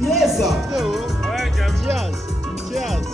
Yes, sir. Cheers. Cheers.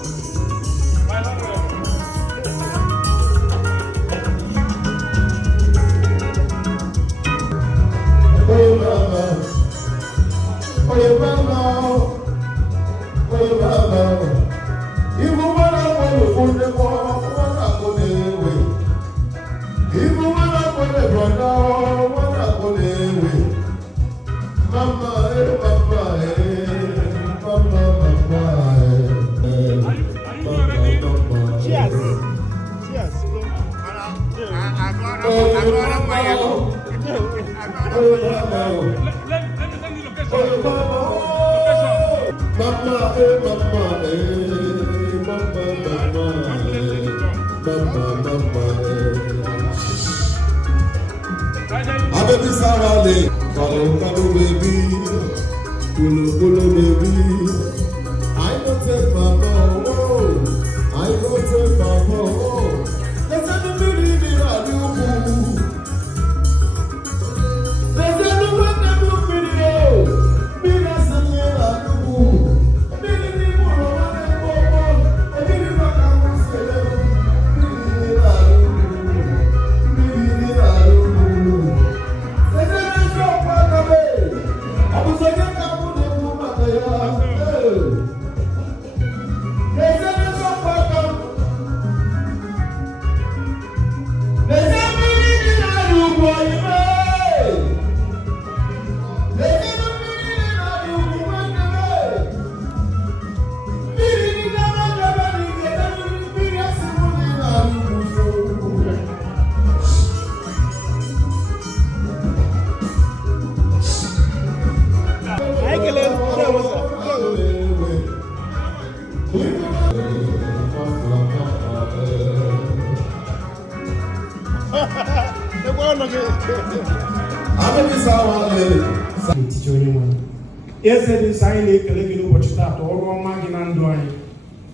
Eze dị nsọ anyị na-ekele gị n'ụbọchị taata ọrụ ọma gị na ndụ anyị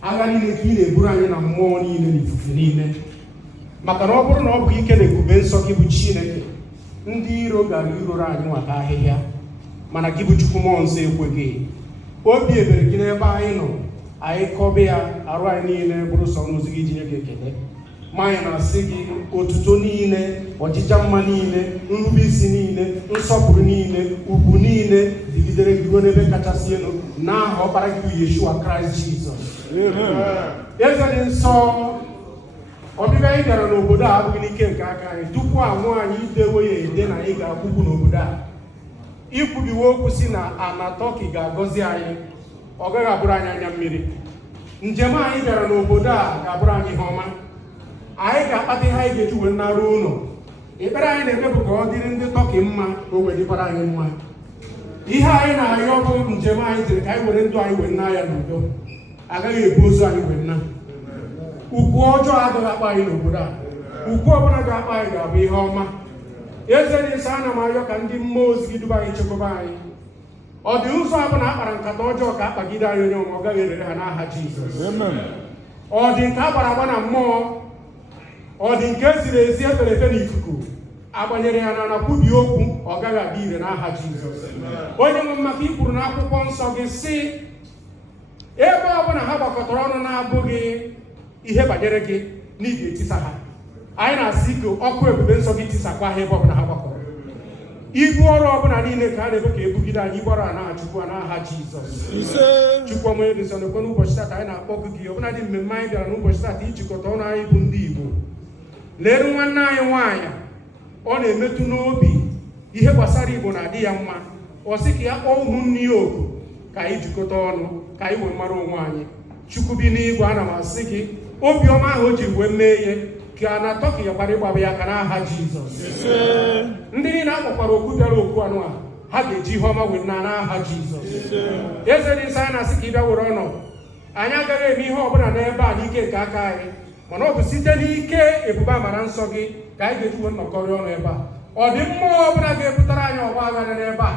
agha niile ka ị na-eburu anyị na mmụọ niile na ifufe niile maka na ọ bụrụ na ọ bụ ike na ebube nsọ gị bụ Chineke ndị iro gara iroro anyị nwata ahịhịa mana gị bụ Chukwu mmụọ nsọ ekweghị obi ebere gị n'ebe anyị nọ anyị kọba ya arụ anyị niile bụrụ sọ n'ozi gị jinye gị ekele ma anyị na-asị gị otuto niile ọjịja mma niile nrube isi niile nsọpụrụ niile ugwu niile digidere gị ruo n'ebe kachasị elu n'aha ọkpara gị bụ Yeshua Kraịst Jizọs. Eze dị nsọ, ọbịbịa anyị bịara n'obodo a abụghị n'ike nke aka anyị tupu anwụ anyị idewe ya ede na anyị ga-akwụkwụ n'obodo a ikwubiwe okwu si na ana Tọki ga-agọzi anyị ọ gaghị abụrụ anyị anya mmiri. Njem anyị bịara n'obodo a ga-abụrụ anyị ihe ọma. Anyị ga-akpata ihe anyị ga-eji wee nara ụlọ. Ekpere anyị na-eme bụ ka ọ dịrị ndị Tọki mma ka o wee dịkwara anyị mma. Ihe anyị na-arịọ bụ njem anyị jiri ka anyị were ndụ anyị wee nna ya n'udo. Agaghị ebu ozu anyị wee nna. Ukwu ọjọọ agaghị akpa anyị n'obodo a. Ukwu ọbụla ga-akpa anyị ga-abụ ihe ọma. Eze dị nsọ, ana m arịọ ka ndị mmụọ ozi gị duba anyị chekwaba anyị. Ọ dị ụzọ ọbụla akpara nkata ọjọọ ka akpagide anyị onye ọma ọ gaghị erere ha n'aha Jizọs. Ọ dị nke a gbara agba na mmụọ, ọ dị nke eziri ezi efere efe n'ikuku agbanyere ya na kwubie okwu ọ gaghị adị ire n'aha Jizọs. Onye nwe maka ikwuru n'akwụkwọ nsọ gị sị ebe ọbụla ha gbakọtara ọnụ na-abụghị ihe banyere gị na ị ga-etisa ha. Anyị na-asị ka ọkụ ebube nsọ gị tisakwa ha ebe ọbụla ha gbakọrọ. Ibu ọrụ ọbụla niile ka a na-ebe ka ebugide anyị ibu ọrụ a n'aha Chukwu n'aha Jizọs. Chukwu ọma dị nsọ n'ekwe n'ụbọchị tata anyị na-akpọ gị ọbụla dị mmemme anyị bịara n'ụbọchị tata ijikọta ọnụ anyị bụ ndị Igbo. Leru nwanne anyị nwaanyị ọ na-emetụ n'obi ihe gbasara Igbo na-adị ya mma. Ọ sị ka ya kpọọ ụmụnne ya oku ka anyị jikọta ọnụ ka anyị wee mara onwe anyị. Chukwu bi n'igwe, ana m asị gị obiọma ahụ o ji wee mee ihe ka na Tọki yakwara ịgbaba ya aka n'aha Jizọs. Ndị niile akpọkwara okwu bịara okwu anụ a ha ga-eji ihe ọma wee na n'aha Jizọs. Eze dị nsọ, anyị na-asị ka ị bịa were ọnọdụ. Anyị agaghị eme ihe ọbụla n'ebe a n'ike nke aka anyị, mana ọ bụ site n'ike ebube amara nsọ gị ka anyị ga-eji wee nnọkọrọ ọnụ ebe a. Ọ dị mmụọ ọbụla ga-ebutere anyị ọgba aghara n'ebe a,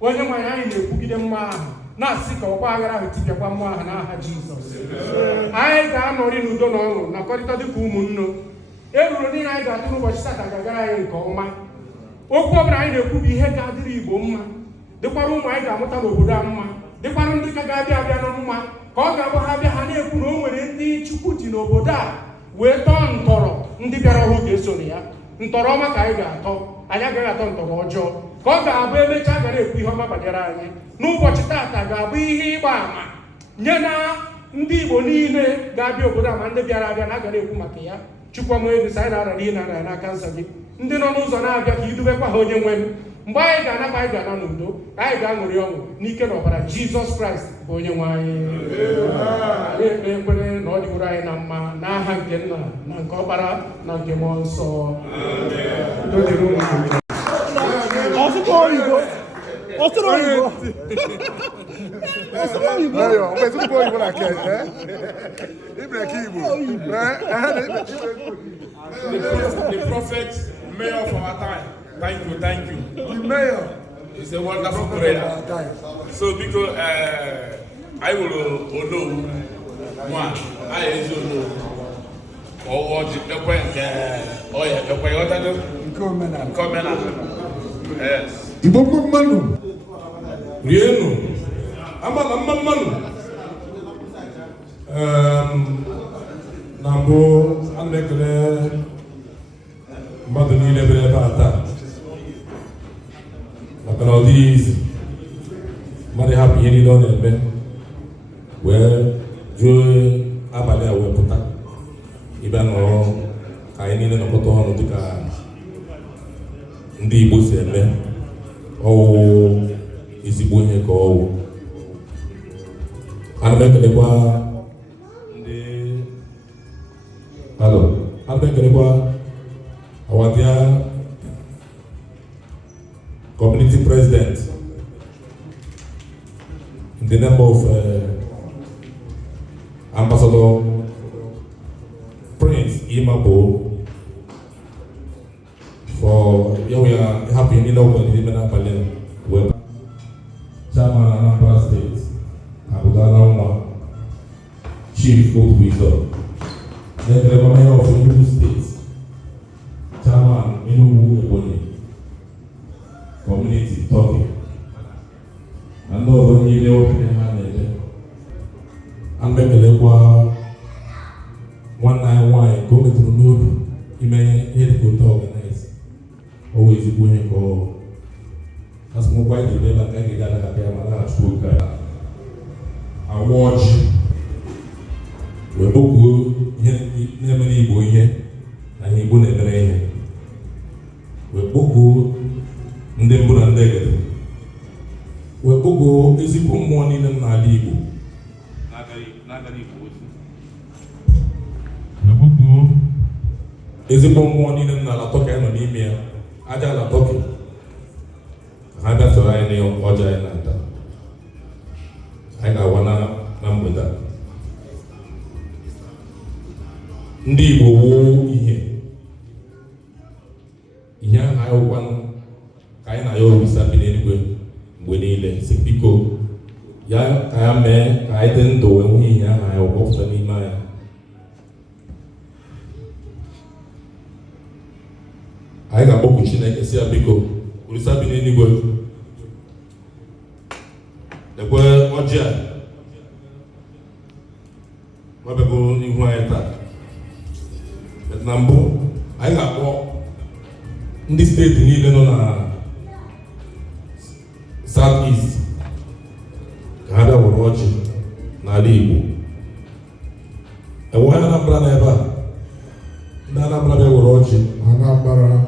onye nwe anyị na-ekwugide mmụọ ahụ na-asị ka ọgba aghara ahụ tipịakwa mmụọ ahụ n'aha Jizọs. Anyị ga-anọrị n'udo na ọṅụ nakọrịta dịka ụmụnne. Eruru niile anyị ga-atụ n'ụbọchị taa ga-agara anyị nke ọma. Okwu ọbụla anyị na-ekwu bụ ihe ga-adịrị Igbo mma, dịkwara ụmụ anyị ga-amụta n'obodo a mma, dịkwara ndị ka ga-abịa abịa na mma, ka ọ ga-abụ ha bịa ha na-ekwu na o nwere ndị Chukwu ji n'obodo a wee tọọ ntọrọ ndị bịara ọhụụ ga-eso na ya. Ntọrọ ọma ka anyị ga-atọ, anyị agaghị atọ ntọrọ ọjọọ. Ka ọ ga-abụ emechaa gara ekwu ihe ọma banyere anyị. N'ụbọchị taata ga-abụ ihe ịgba àmà nye na ndị Igbo niile ga-abịa obodo a ma ndị bịara abịa na agara ekwu maka ya. Chukwu ọma edosa anyị na-arara ihe na-arara n'aka nsọ gị. Ndị nọ n'ụzọ na-abịa ka idubekwa ha onye nwe m. Mgbe anyị ga-anaba anyị ga-ana n'udo, anyị ga-aṅụrị ọṅụ n'ike na ọbara Jizọs Kraịst bụ onye nwe anyị. Anyị ekpe ekwere na ọ dịworo anyị na mma n'aha nke Nna na nke Ọkpara na nke Mmụọ Nsọ. Udo dịrị unu. The prophet, mayor of our time. Thank you. The mayor. It's a wonderful prayer. So because I will know one, I know. Or the yes. Igbo mmanụ. Rienu. Amala mmanụ. Na mbụ a na-ekele mmadụ niile bịara ebe a taa maka na ọ dịghị izi mmadụ hapụ ihe niile ọ na-eme wee jụọ abalị a wee pụta ịbịa nọrọ ka anyị niile nọkọta ọnụ dịka ndị Igbo si eme ọwụ ezigbo ihe ka ọwụ. Ana m ekelekwa our dear community president in the name of Ambassador Prince Imabo for we are happy in the Chairman Anambra State Abudala Chief of Wisdom. Then the Mayor of Enugu State, Chairman Enugu Ebonyi, Community Talking, and all the new and make a level 191 going to Nudu, he may head to organize. Always going for as mobile development and get a school guy. I watch. We both na-emere Igbo ihe na Igbo na-emere ihe. Wekpogo ndị mbụ na ndị egede. Wekpogo ezigbo mmụọ niile n'ala Igbo na-agara Igbo ozi. Wekpogo ezigbo mmụọ niile n'ala Tọki nọ n'ime ya, aja ala Tọki. Ha bịa soro anyị n'ọja anyị na-ata. Anyị ga-awa na mgbede a. Ndị Igbo woo ihe ahụ anyị ụkwanụ ka anyị na ya orisa bi n'eluigwe mgbe niile si biko ya ka ya mee ka anyị dị ndụ wee nwee ihe ahụ anyị ụkọpụta n'ime anyị. Anyị ga-akpọku Chineke si ya biko orisa bi n'eluigwe ekwe ọjị a webego n'ihu anyị taa. Na mbụ anyị ga-akpọ ndị steeti niile nọ na South East ka ha bịa were ọjị n'ala Igbo. Enwe Anambra n'ebe a, ndị Anambra bịa were ọjị. Anambra.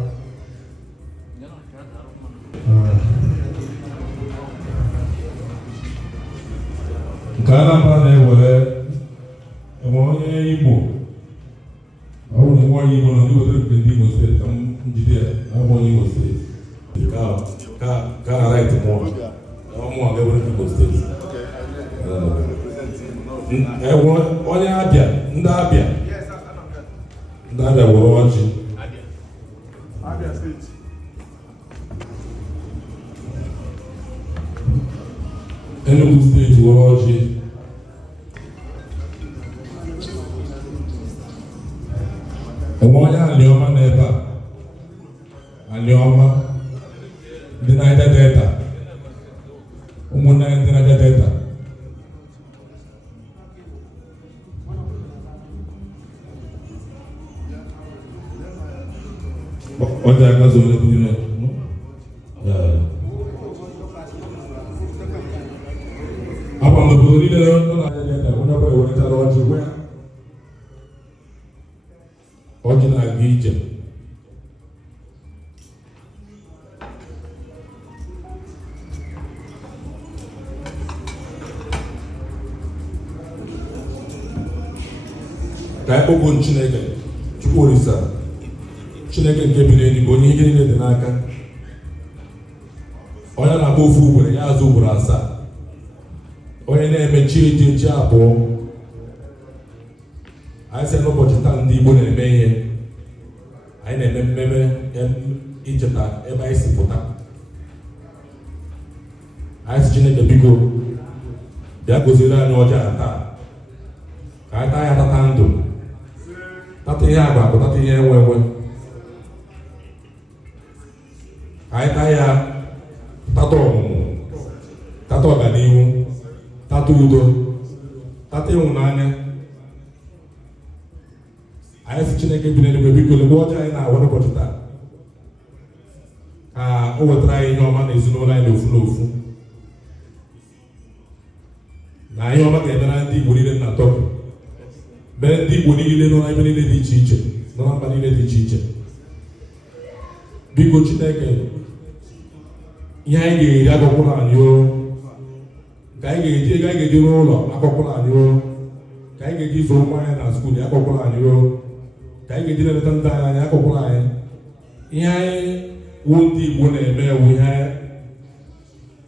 Nke Anambra na-ewere enwe onye Igbo. I don't know why you want to do it with the Igbo State. I'm there. I want Igbo State. Can't write more. I want Igbo State. I want only Abia. Ndabia. Ndabia will watch it. Abia State. Enugu State. hoje. Olha a Leoma Neva. A Leoma de Naida Deta. O Muna de Naida Deta. Olha a gasolina do dinheiro. Apa ang nabuli na yun? Una pa yung nagtaroon sa kuya. Hoje na igreja. Kaya po kung Chineke, Chukurisa, Chineke nke biri n'Igbo n'ihe niile dị n'aka. Onye na-agba ofu ugboro ya azụ ugboro asaa. Onye na-emechi ejeji abụọ. Anyị sị n'ụbọchị taa ndị Igbo na-eme ihe. Anyị na-eme mmemme icheta ebe anyị si pụta. Anyị sị Chineke biko bịa gọziere anyị ọjọọ taa. Ka anyị taa ya tata ndụ. Tata ihe agba bụ tata ihe enwe enwe. Ka anyị taa ya tata ọmụmụ, tata ọganihu, tata udo, tata ịhụnanya. Anyị sị Chineke bi n'eluigwe biko legbe ọjọọ anyị na-awụ n'ụbọchị taa ka o wetara anyị ihe ọma na ezinụlọ anyị n'ofu n'ofu, na ihe ọma ga-emere ndị Igbo niile na Tọki, mee ndị Igbo niile nọ n'ebe niile dị iche iche, nọ na mba niile dị iche iche. Biko Chineke, ihe anyị ga-eri agọkwụla anyị o, ka anyị ga-eji n'ụlọ akọkwụla anyị o, ka anyị ga-eji zụọ ụmụ anyị na skuul akọkwụla anyị o, ka anyị ga-eji na-eleta ndị anyị akọkwụla anyị. Ihe anyị wụ ndị Igbo na-eme ewu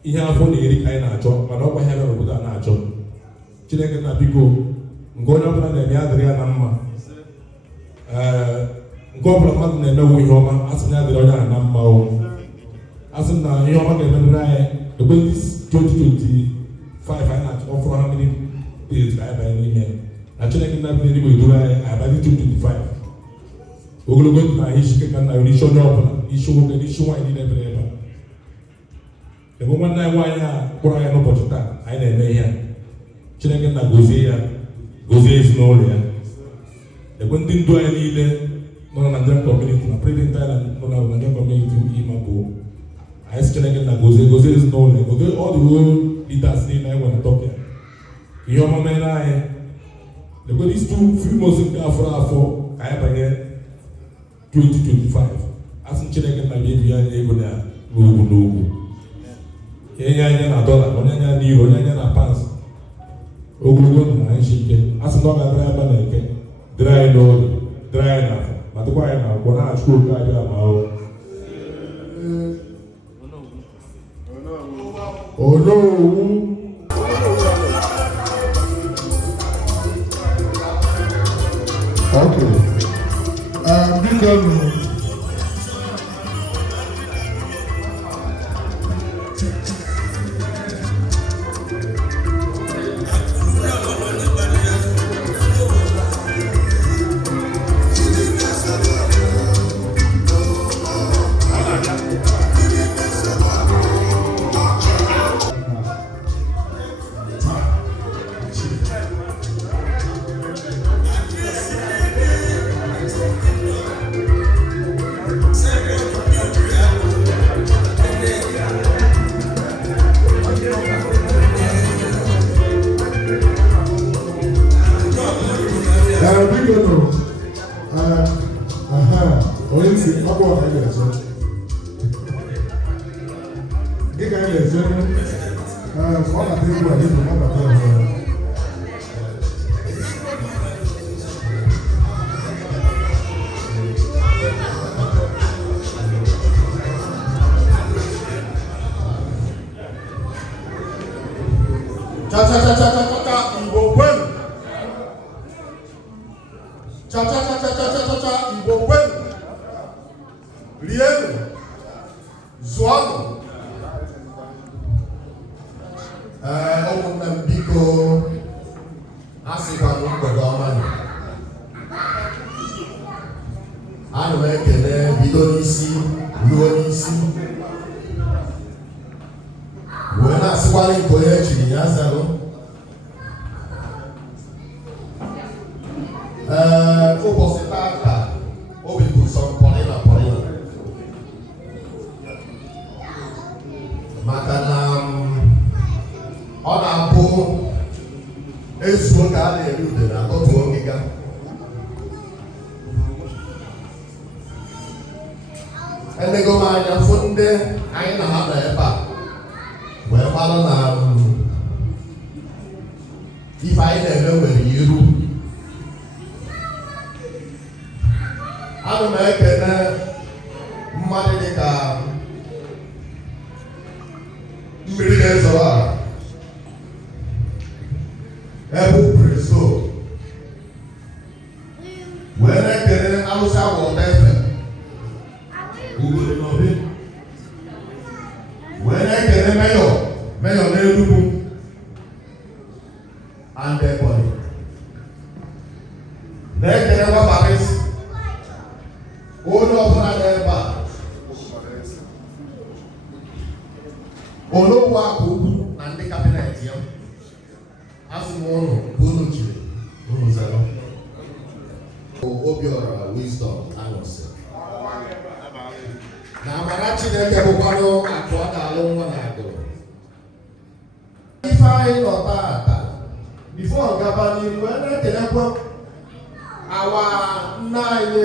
ihe afọ na-eri ka anyị na-achọ, mana ọkwa ihe mere obodo a na-achọ. Chineke na biko nke onye ọbụla na-eme ya dịrị ya na mma. Nke ọbụla mmadụ na-emewu ihe ọma, asị m ya dịrị onye ahụ na mma o. Asị m na ihe ọma ga-emerere anyị ekwe ndị 2025 anyị na-achọ ọfụrụ ha mmiri days ka anyị banye n'ime na Chineke nna bi n'eluigwe eduru anyị abanye 2025. Ogologo ndụ na anyị isi ike ka nna isi onye ọbụla, isi nwoke na isi nwaanyị niile bere ebe a. Ebe nwanne anyị nwaanyị a kpọrọ anyị n'ụbọchị taa anyị na-eme ihe a. Chineke nna gozie ya, gozie ezinụlọ ya. Ekwe ndị ndu anyị niile nọ na Nigerian community na president anyị nọ na Nigerian community ịma bụ anyị sị Chineke nna gozie ezinụlọ ya, gozie all the whole leaders niile anyị nwere na Tọki. Ihe ọma mere anyị ekwe these few months nke afọ ka anyị banye 2025. Asị Chineke nna ga-ebi anyị ego na n'ugwu n'ugwu. Onye anya na dọla, onye anya na euro, onye anya na pounds. Ogologo ndụ na anyị isi ike. Asị na ọ ga-adịrị aba na eke, dịrị anyị n'oge, dịrị anyị n'afọ, ma dịkwa anyị na akwụkwọ na-achụ oke anyị ama ahụ. Olóòwú. Okay. Biko nụ. Onye si ọkụ ọka ị ga-ezo. Gị ka ị ga-ezo ọ bata egwu a dịbụ ọ bata ọhụrụ. Cha-cha-cha-cha-cha-cha Igbo kwenu. Cha-cha-cha-cha-cha-cha Igbo kwenu. Rienu, zụọnụ. Ụmụnne m asịkwa mgbede ọma nọ. Ana m ekele bido n'isi ruo n'isi wee na-asịkwala nke onye chiri ya zalụ. Ụbọchị taata obi bụ sọ pọrịna pọrịna maka na ọ na-abụ ezuo ka a na-eri ude na atọtụ ogịga. Enego m anya fụ ndị anyị na ha nọ ebe a wee mara na ife anyị na-eme nwere iru. Ana m ekele mmadụ dị ka mmiri na-ezoro ala ebe preso wee na-ekele alụsị agwa ụda efe ugolo n'obi wee na-ekele meyọ n'Enugu and Ebonyi na-ekele gbabarịsị onye ọbụla n'ebe a olówó akụ ugwu na ndị kabinet ya asị m ụnụ ka unu jiri unu zero Obiora Wisdom Anọsị na amara Chineke bụkwanụ akụ ọ ga-alụ nwa na agụrụ. Ife anyị nọ taata bifo gaba n'ihu wee na-ekelekwa awa nna anyị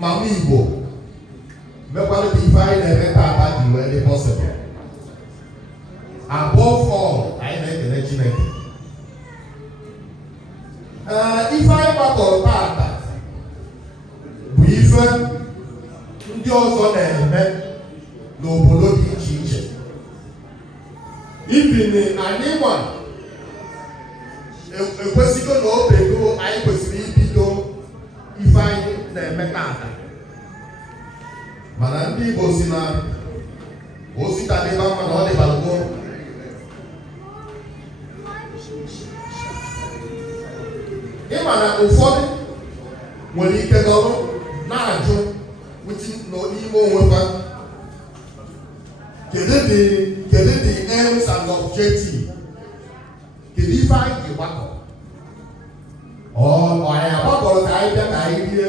mama Igbo mekwalụ ka ife anyị na-eme taata ji wee dị possible. Above all, anyị na-ekele Chineke. Ife anyị gbakọrọ taata bụ ife ndị ọzọ na-eme n'obodo dị iche iche. Ibini anyị nwa ekwesịgo na obego anyị kwesịrị ibido ife anyị na-eme taata. Mana ndị Igbo si na osita dịba mma na ọ dịbalụgo. Ịma na ụfọdụ nwere ike nọrọ na-ajụ n'ime onwe ha kedu the aims and objectives, kedu ife anyị ji gbakọ. Anyị agbakọrọ ka anyị bịa ka anyị rie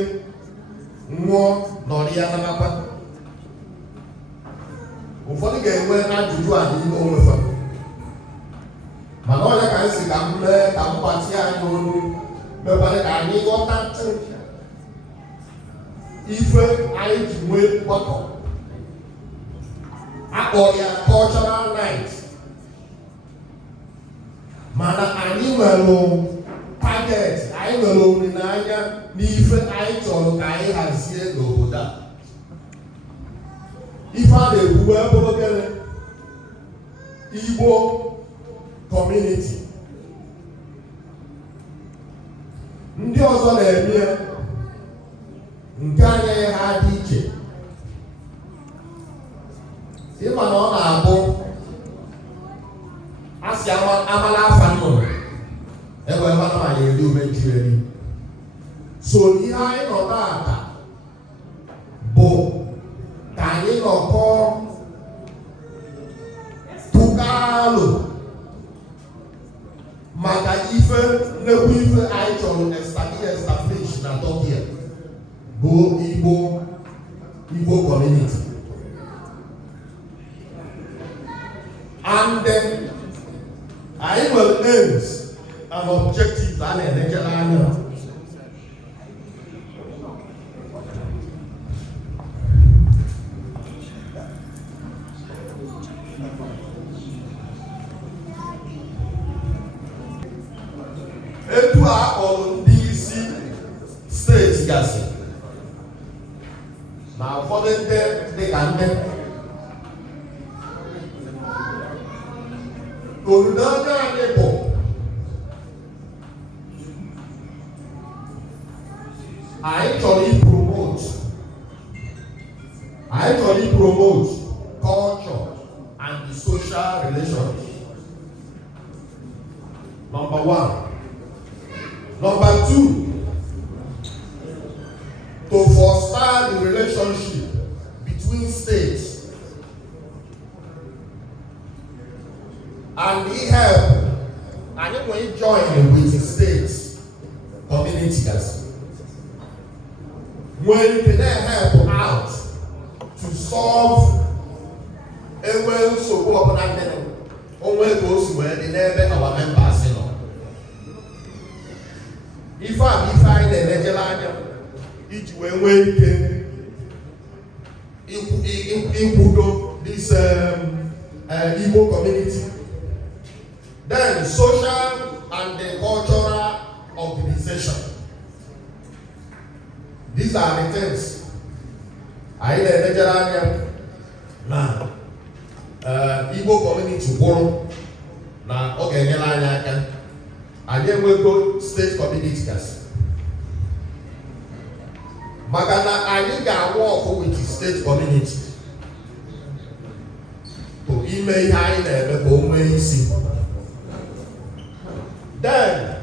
nwụọ nọrọ ya n'akwa. Ụfọdụ ga-enwe ajụjụ a n'ime onwe ha mana ọ ya ka anyị si ka m mee ka m gbatịa anyị olu mekwara ka anyị ghọta ife anyị ji nwee mgbakọ. Akpọrọ ya cultural night mana anyị nwere target, anyị nwere olileanya n'ife anyị chọrọ ka anyị hazie n'obodo a. Ife a na-ekwuwe bụrụ gịnị? Igbo community. Ndị ọzọ na-eme nke anya ha dị iche. Ịma na ọ na-abụ asị amala afa nnụnụ ebe mmadụ ma ya eri ume njieri. So ihe anyị nọ taata bụ ka anyị nọkọ tụkalụ maka ife nnekwu ife anyị chọrọ establish na Turkey bụ Igbo community. And then anyị nwere aims and objectives a na-enejere anya. Etu a kpọrọ ndị isi steeti gasị na ụfọdụ ndị dịka ndị olileanya anyị bụ anyị chọrọ ipromote culture and the social relations. Number one, Number 2, to foster the relationship between states and the help and when you join with the states communities. When you can help out to solve a well so open and only those where the neighbor our members know. If I find a legislature, each way we can include this Igbo community, then social and the cultural organization. These are the things I legislature now. Igbo community world na oge nyela anya aka anyị enwego state communities maka na anyị ga-arụ ọkụ with the state community to ime ihe anyị na-eme ka o nwee isi. Then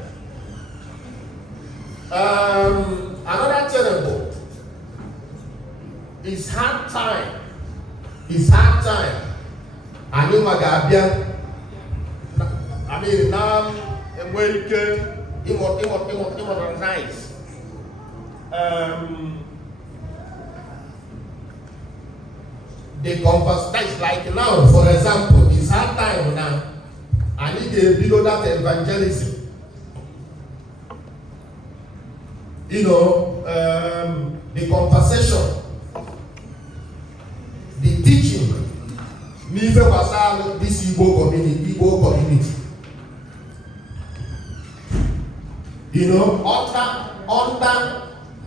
another terrible is hard time. Anyị nwa ga-abịa na enwe ike modernize the conversation. Like now, for example, it's hard time now. I need to build that evangelism. The conversation, the teaching. Nife wasal this Igbo community.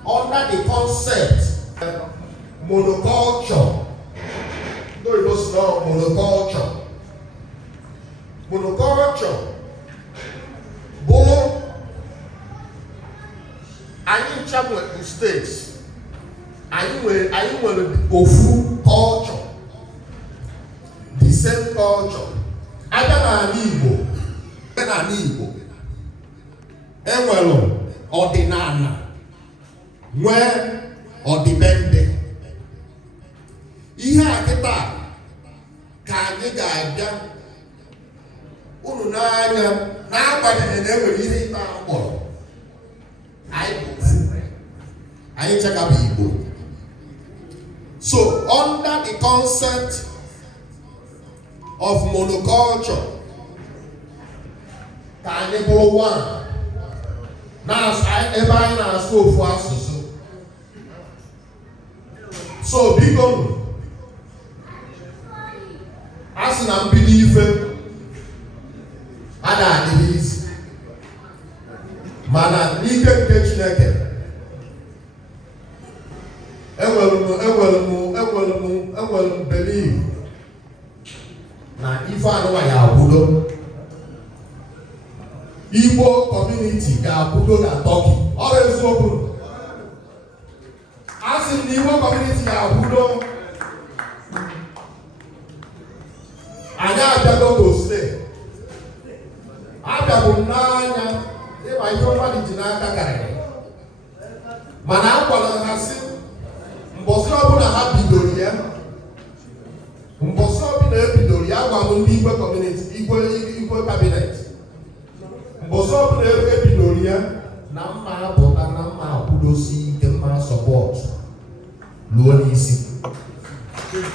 Under the concept monoculture. No, it was not monoculture. Monoculture. Bolo. I in trouble with mistakes. I will ofu culture. The same culture. Aga na Igbo. Enwelo ordinana. Nwe ọdịbende. Ihe a kịta ka anyị ga-abịa unu n'anya n'agbanyeghị na enwere ihe ịta akpọrọ anyị chekaba Igbo. So under the concept of monoculture ka anyị bụrụ one ebe anyị na-asụ ofu asụsụ. So biko a sị na mbido ife a na-adịghị isi mana n'ike nke Chineke enwere m believe na ife anụwa ya abụdo Igbo community ga-abụdo na Turkey. Ọ bụ eziokwu. A sị na Igbo community ga-abụdo. Anyị abịago to stay. Abịago m n'anya ịma ife mmadụ ji n'aka karịrị. Mana akwara ha sị mbọsị ọbụla ha bidoro ya. Mbọsị ọbụla ebidoro ya gwa m ndị Igbo community, Igbo cabinet. Mbọsị ọbụla ebidoro ya na mma apụta na mma akwụdosi ike mma sọpọt luo n'isi.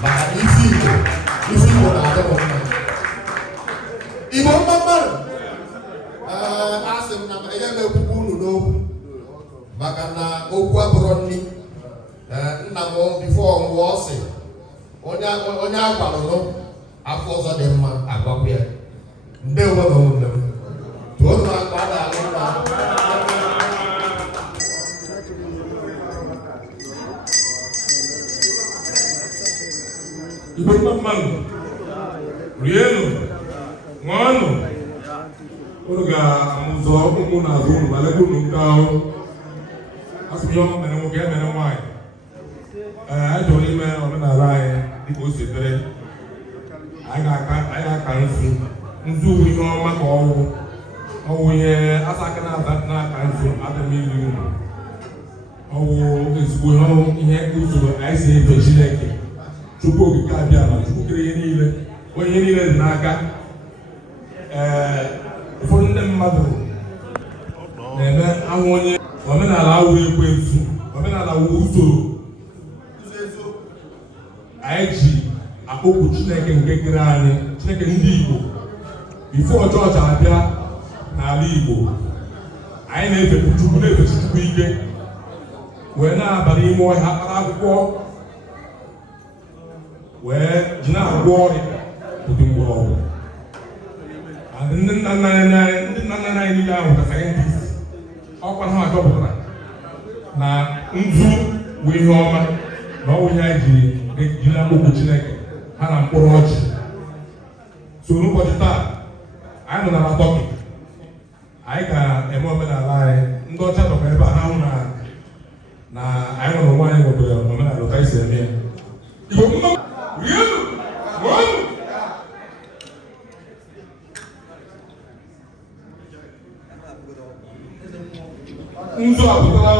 Maka ife Igbo na-adị m mma. Igbo mma mmadụ. Asị m na ihe na-ekwukwu unu n'okwu maka na okwu abụrụ nri. Nna m bifo nwụọ ọ sị onye agwalụrụ afọ ọzọ dị mma agwagwu ya. Ndewo na ụmụnne m. Tuo m aka ọ ga-alụ na Igbo mmanụ rienu nwanụ unu ga-amụzọ ụmụ na-azụ unu ma lekwa unu nke ahụ asụmị ihe mere nwoke mere nwaanyị. Anyị chọrọ ime omenala anyị dịka o si dịrị. Anyị ga-aka nzu ihe ọma ka ọwụ ọ ọwụnye asa aka n'aka nso adịm iri unu ọwụ ezigbo ihe usoro anyị si efe Chineke Chukwu okike abịa ma Chukwu kere ihe niile onye niile dị n'aka. Ụfọdụ ndị mmadụ na-eme ahụ onye omenala awụ ekwensu, omenala wụ usoro anyị ji akpọkwu Chineke nke kere anyị, Chineke ndị Igbo. Bifo chọọchị abịa n'ala Igbo, anyị na-efe Chukwu Chukwu ike wee na-aba n'ime ọhịa kpara akwụkwọ wee ji na-agwọ ọrịa ụdị mgbọrọgwụ. Ndị nna nna anyị niile ahụ ka sayentist ọkwa ha achọpụtara na nzu bụ ihe ọma na ọwụ ihe anyị jiri akpọkwu Chineke ha na mkpụrụ ọchị. So n'ụbọchị taa anyị nọ na Tọki, anyị ga-eme omenala anyị. Ndị ọcha nọkwa ebe a ha hụ na anyị nwere onwe anyị nwekwara omenala ka anyị si eme ya. Igbo mma rienu ṅụọnụ. Nzu apụtara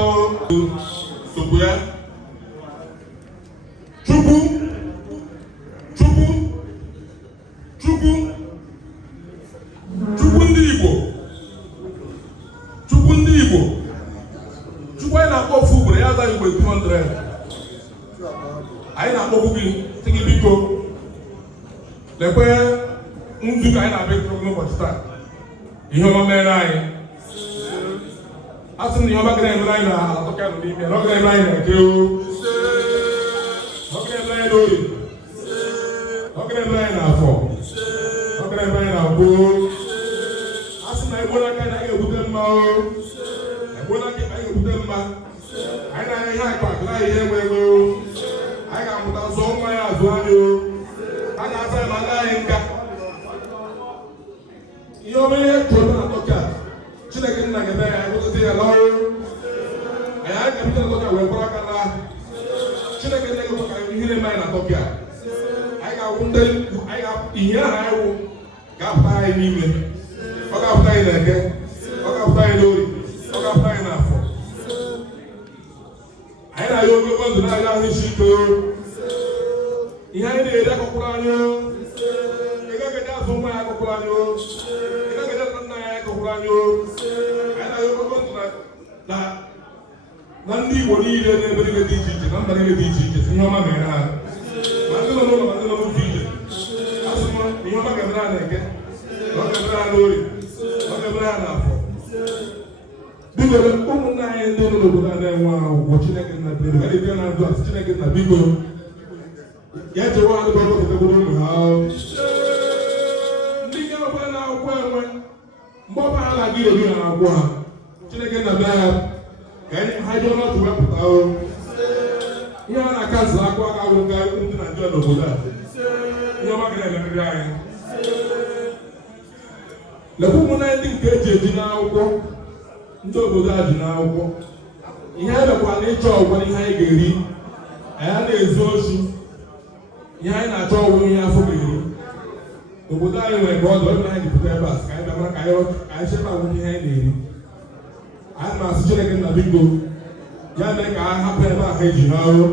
sogbu ya. Chukwu ndị Igbo, Chukwu ndị Igbo, Chukwu anyị na-akpọ ofu ugboro ya azaghị igbe 200. Anyị na-akpọkwu gị sị gị biko lekwe nzu ka anyị na-abịa ịkpọrọ n'ụbọchị taa. Ihe ọma mere anyị, a sị na ihe ọma ga na-emere anyị na ala Tọki nọ n'ime na ọ ga na-emere anyị na Eke o, ọ ga na-emere anyị n'Orie, ọ ga na-emere anyị na Afọ, ọ ga na-emere anyị na Gboo. Egbola aka na anyị ga-ebute mma o, egbola aka anyị ga-ebute mma. Anyị na-anya ihe akpa akụ anyị ihe enwe ego, anyị ga-amụta zụọ nwa ya azụ anyị o, a ga-asa ya ma aga anyị nka. Ihe ọma ihe chọrọ na Tọki a Chineke nna ga-eme ya ebute ya n'ọrụ. Anyị ga-ebute na Tọki a wee kwara aka na Chineke nna ga-ekwe ka ihe na-eme anyị na Tọki a. Anyị ga-awụ ndị ihe ahụ anyị wụ ga-apụta anyị n'ime. Ọ ga-apụta anyị na Eke, ọ ga-apụta anyị n'Orie, ọ ga-apụta anyị n'Afọ. Anyị na-ayọ ogologo ndụ na-ayọ ahụ isi ike o. Ihe anyị na-eri akọkwụrụ anyị o. Ị gaghị eji azụ nwa ya akọkwụrụ anyị o. Ị gaghị eji nna ya akọkwụrụ anyị o. Anyị na-ayọ ogologo ndụ na ndị Igbo niile n'ebe niile dị iche iche na mba niile dị iche iche ihe ọma mere ha. Ma ndị nọ n'ụlọ ma ndị nọ n'ụzọ ije. Asị m ihe ọma ga-emere ha na Eke, ọ ga-emere ha n'Orie, ọ ga-emere ha n'Afọ. Biko ụmụnna anyị ndị nọ n'obodo a na-enwe ụgwọ Chineke nna biro ga dịbịa na ndụ asị Chineke nna biko ya chewa ha dịba ọgọpụtagodo ụmụ ha. Ndị nke ọbụla na-akwụkwọ enwe mgbe ọbụla ha na-aga eri ha akwụkwọ ha Chineke nna bịa ya ka ha ji ọnọdụ wepụta o. Ihe a na-akasị akwa aka bụ nka ndị Naịjirịa n'obodo a ihe ọma ga na-emerịrị anyị. Lekwa ụmụnna ndị nke eji n'akwụkwọ, ndị obodo a ji n'akwụkwọ. Ihe anyị mekwara na ịchọ ọgwụ ihe anyị ga-eri, anyị na-ezu ozu. Ihe anyị na-achọ ọgwụ ihe afọ ga-eri. Obodo anyị nwere ka ọdụ ebe anyị jipụta ebe a ka anyị bịara ka anyị chebe agwụ ihe anyị na-eri. Anyị na-asị Chineke nna biko ya mee ka ha hapụ ebe ahụ eji n'ọrụ.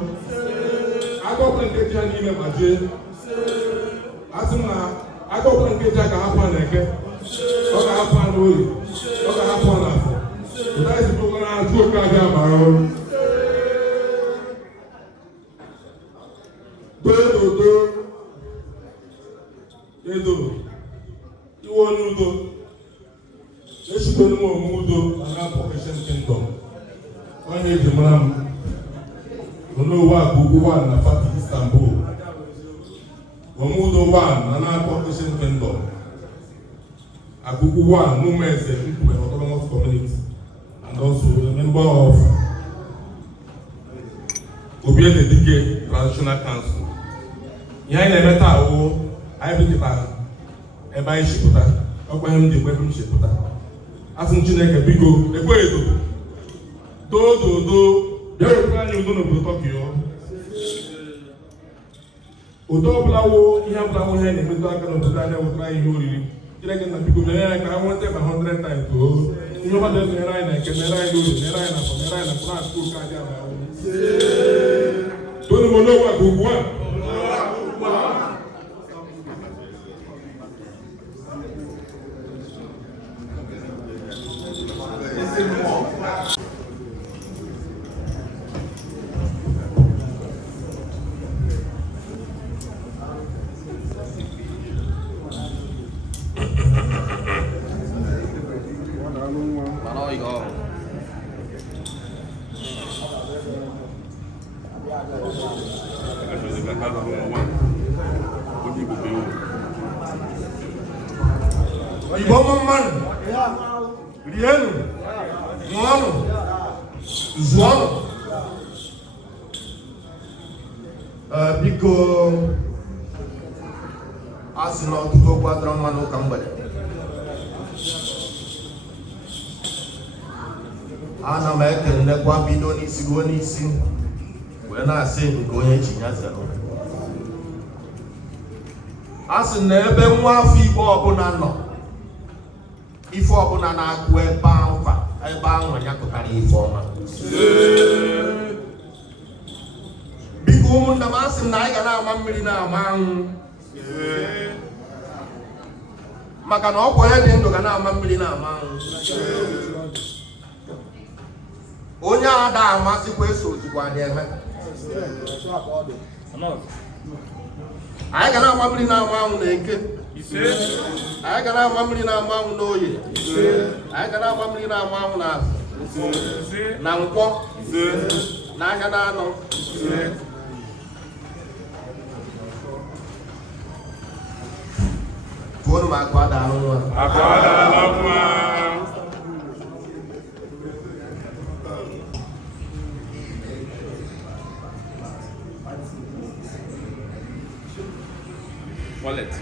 Aka ọbụla nke ji ha n'ime gbajie. Asị m na aka ọbụla nke ji ha ka hapụ ha na Eke, ọ ga-hapụ ha n'Orie, ọ ga-hapụ ha n'Afọ. Ụda isi bụ na azụ oke abịa gbara ọrụ. Dododo edo iwe onye udo echikwere m onwe udo na na-apụ Christian Kingdom. Onye eji mara m n'owu a bụ ugwu 1 na Fatih Istanbul. Omudo 1 na na-apụ Christian Kingdom. Agugu 1 Numeze Igbo Autonomous Community and also a member of Obiede Dike Traditional Council. Ihe anyị na-eme taa bụ anyị bịara ebe anyị shipụta ọkwa ihe m ji ekwe m shipụta. Asị m Chineke biko ekwe edo dododo bịa wepụrụ anyị udo n'obodo Tọki o. Udo ọbụla wo ihe ọbụla wo ihe na-emetụ aka n'obodo anyị wetara anyị ihe oriri Chineke na biko mere anyị ka ha nweta ma 100 times o. Ihe ọbụla mere anyị na nke mere anyị n'oge mere anyị na afọ mere anyị na pụrụ atụ ụka dị ama ahụ. Tonu mo n'ogbe ka ugbu a. Igbo mmanụ rienu ṅụọnụ zụọnụ biko a sị na ọtụtụ okwu adọrọ mma n'ụka mgbede ana m ekelekwa bido n'isi ruo n'isi wee na-asị nke onye ji ya zero a sị na ebe nwa afọ Igbo ọbụla nọ ife ọbụla na-akụ ebe ahụ ya kụtara ife ọma biko ụmụnna m asị m na anyị ga na-ama mmiri na-ama anwụ maka na ọkwa onye dị ndụ ga na-ama mmiri na-ama anwụ onye a da amasịkwa eso ozugbo anyị eme anyị ga na-ama mmiri na-ama anwụ na eke anyị ga na-ama mmiri na-ama anwụ n'oye anyị ga na-ama mmiri na-ama anwụ na azụ na nkwọ na ahịa na anọ tụọnụ m akụ ada anụ nwa wallet.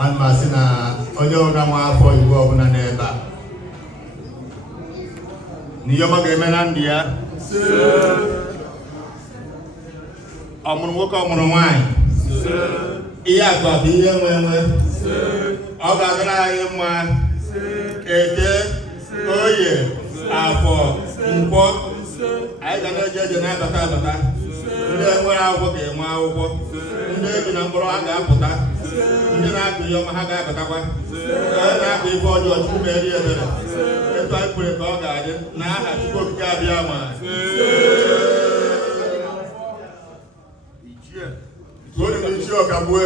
Ana m asị na onye ọbụla nwa afọ Igbo ọbụla n'ebe a n'ihe ọma ga-eme na ndụ ya ọ mụrụ nwoke ọ mụrụ nwaanyị ihe akụ bụ ihe nwe ọ ga-adịrị anyị mma eke oye afọ nkwọ anyị ga na-eje eje na-abata abata ndị enwere akwụkwọ ga-enwe akwụkwọ ndị ebi na mkpọrọ ha ga-apụta ndị na-akụ ihe ọma ha ga-abatakwa onye na-akụ ife ọjọọ Chukwu meri ebere etu anyị kwere ka ọ ga-adị n'aha Chukwu okike abịa ma tụọrọ isi ọkagbue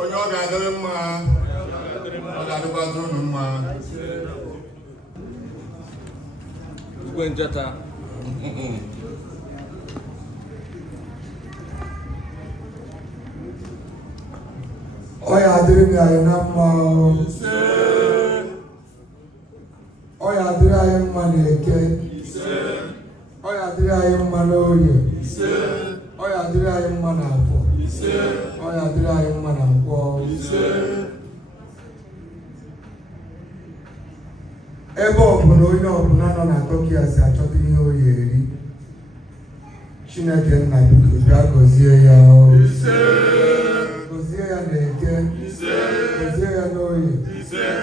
onye ọ ga-adịrị mma ọ ga-adịkwazị unu mma Njata. Ọ ya adịrị anyị na mma ọ ya adịrị anyị mma n'Eke ọ ya adịrị anyị mma n'Orie ọ ya adịrị anyị mma n'Afọ ọ ya adịrị anyị mma na Nkwọ ebe ọbụla onye ọbụla nọ na Tọkia si achọta ihe o eri Chineke nna biko bịa gọzie ya gọzie ya n'Eke gọzie ya n'Orie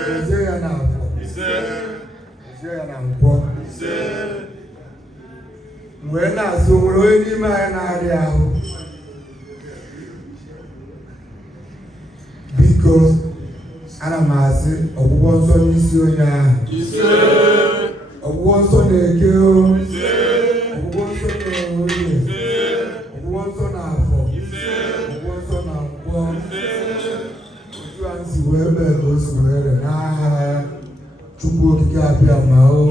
gọzie ya n'Afọ gọzie ya na Nkwọ mgbe na-asị o nwere onye n'ime anyị na-arịa ahụ biko ana m asị ọgwụgwọ nsọ n'isi onye ahụ ọgwụgwọ nsọ na-Eke ọgwụgwọ nsọ na-Orie ọgwụgwọ nsọ na-Afọ ọgwụgwọ nsọ na Nkwọ otu a nsi wee mee ka o si wee re n'aha Chukwu okike abịa ma o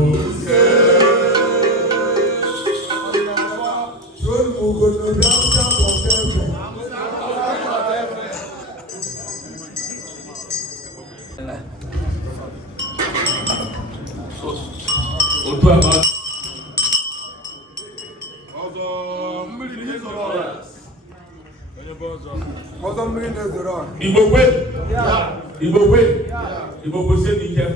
Otu aba. ọzọ mmiri na-ezoro Igbo kwe. Igbo kwe. Igbo kwesị n'ike.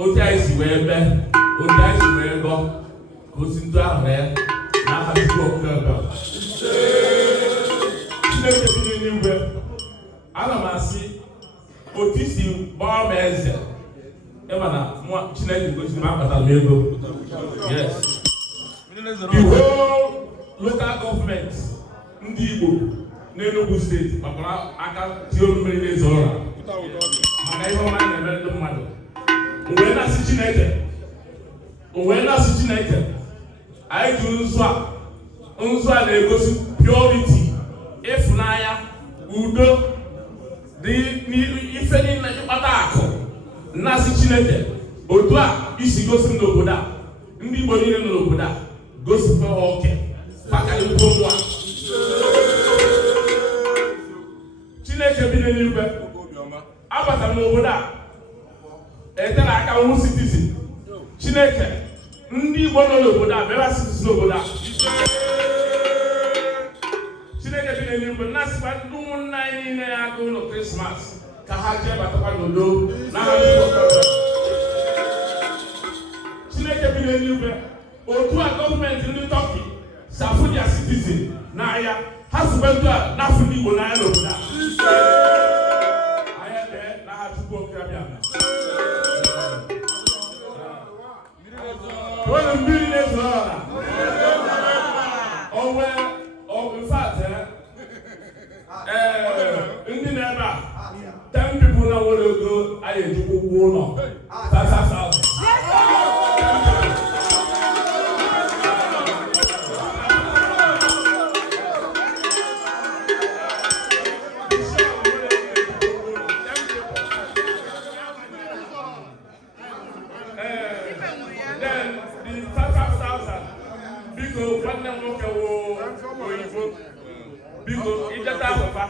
Otu anyị si wee mee otu anyị si wee gọ ka o si ntụ ahụ ya n'aha Chukwu okike ebe Chineke bi n'eluigwe ana m asị otu isi gbaa m eze ịma na nwa Chineke gosiri m akpatara m ego yes the whole local government ndị Igbo n'Enugu steeti gbakwara aka tie mmiri n'ezo ọra maka ihe ọma na-eme ndị mmadụ wee na-asị Chineke anyị jụrụ nzu a na-egosi purity ịfụnanya udo dị ife niile ịkpata akụ na-asị Chineke otu a isi gosi n'obodo a ndị Igbo niile nọ n'obodo a gosipụta oke maka ikwu nwa Chineke bi n'eluigwe abatara n'obodo a etere aka nwụ citizen Chineke ndị Igbo nọ n'obodo a bịara citizen n'obodo a Chineke bi n'eluigwe na-asịkwa ndị ụmụnna anyị niile ya aga ụlọ Krismas ka ha jee batakwa n'udo na ha Chineke bi n'eluigwe otu a gọọmenti ndị Tọki safụ dia citizen n'ahịa ha sikwa otu a n'afọ ndị Igbo n'ahịa n'obodo a ahịa bee na ha Chukwu okike abịa onye mmiri na-ezo ọra onwe ndị na-ebe a 10 people na nwere ego anyị ejikwa ụgwọ ụlọ 5,000 then the 5,000 biko nwanne m nwoke wo oyibo biko ideta afọfa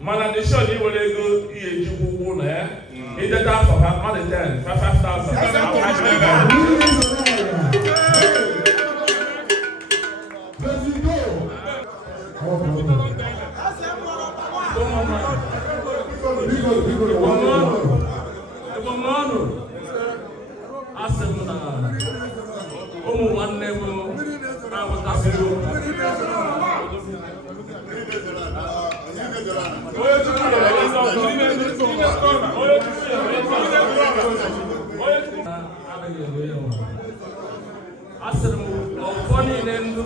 mana dị shọ na iwere ego ihe ejikwa ụgwọ ụlọ ya ideta afọfa mmadụ 10 asị m na ụmụ nwanne m na-agbatazigo asịrị m ọfọ niile ndụ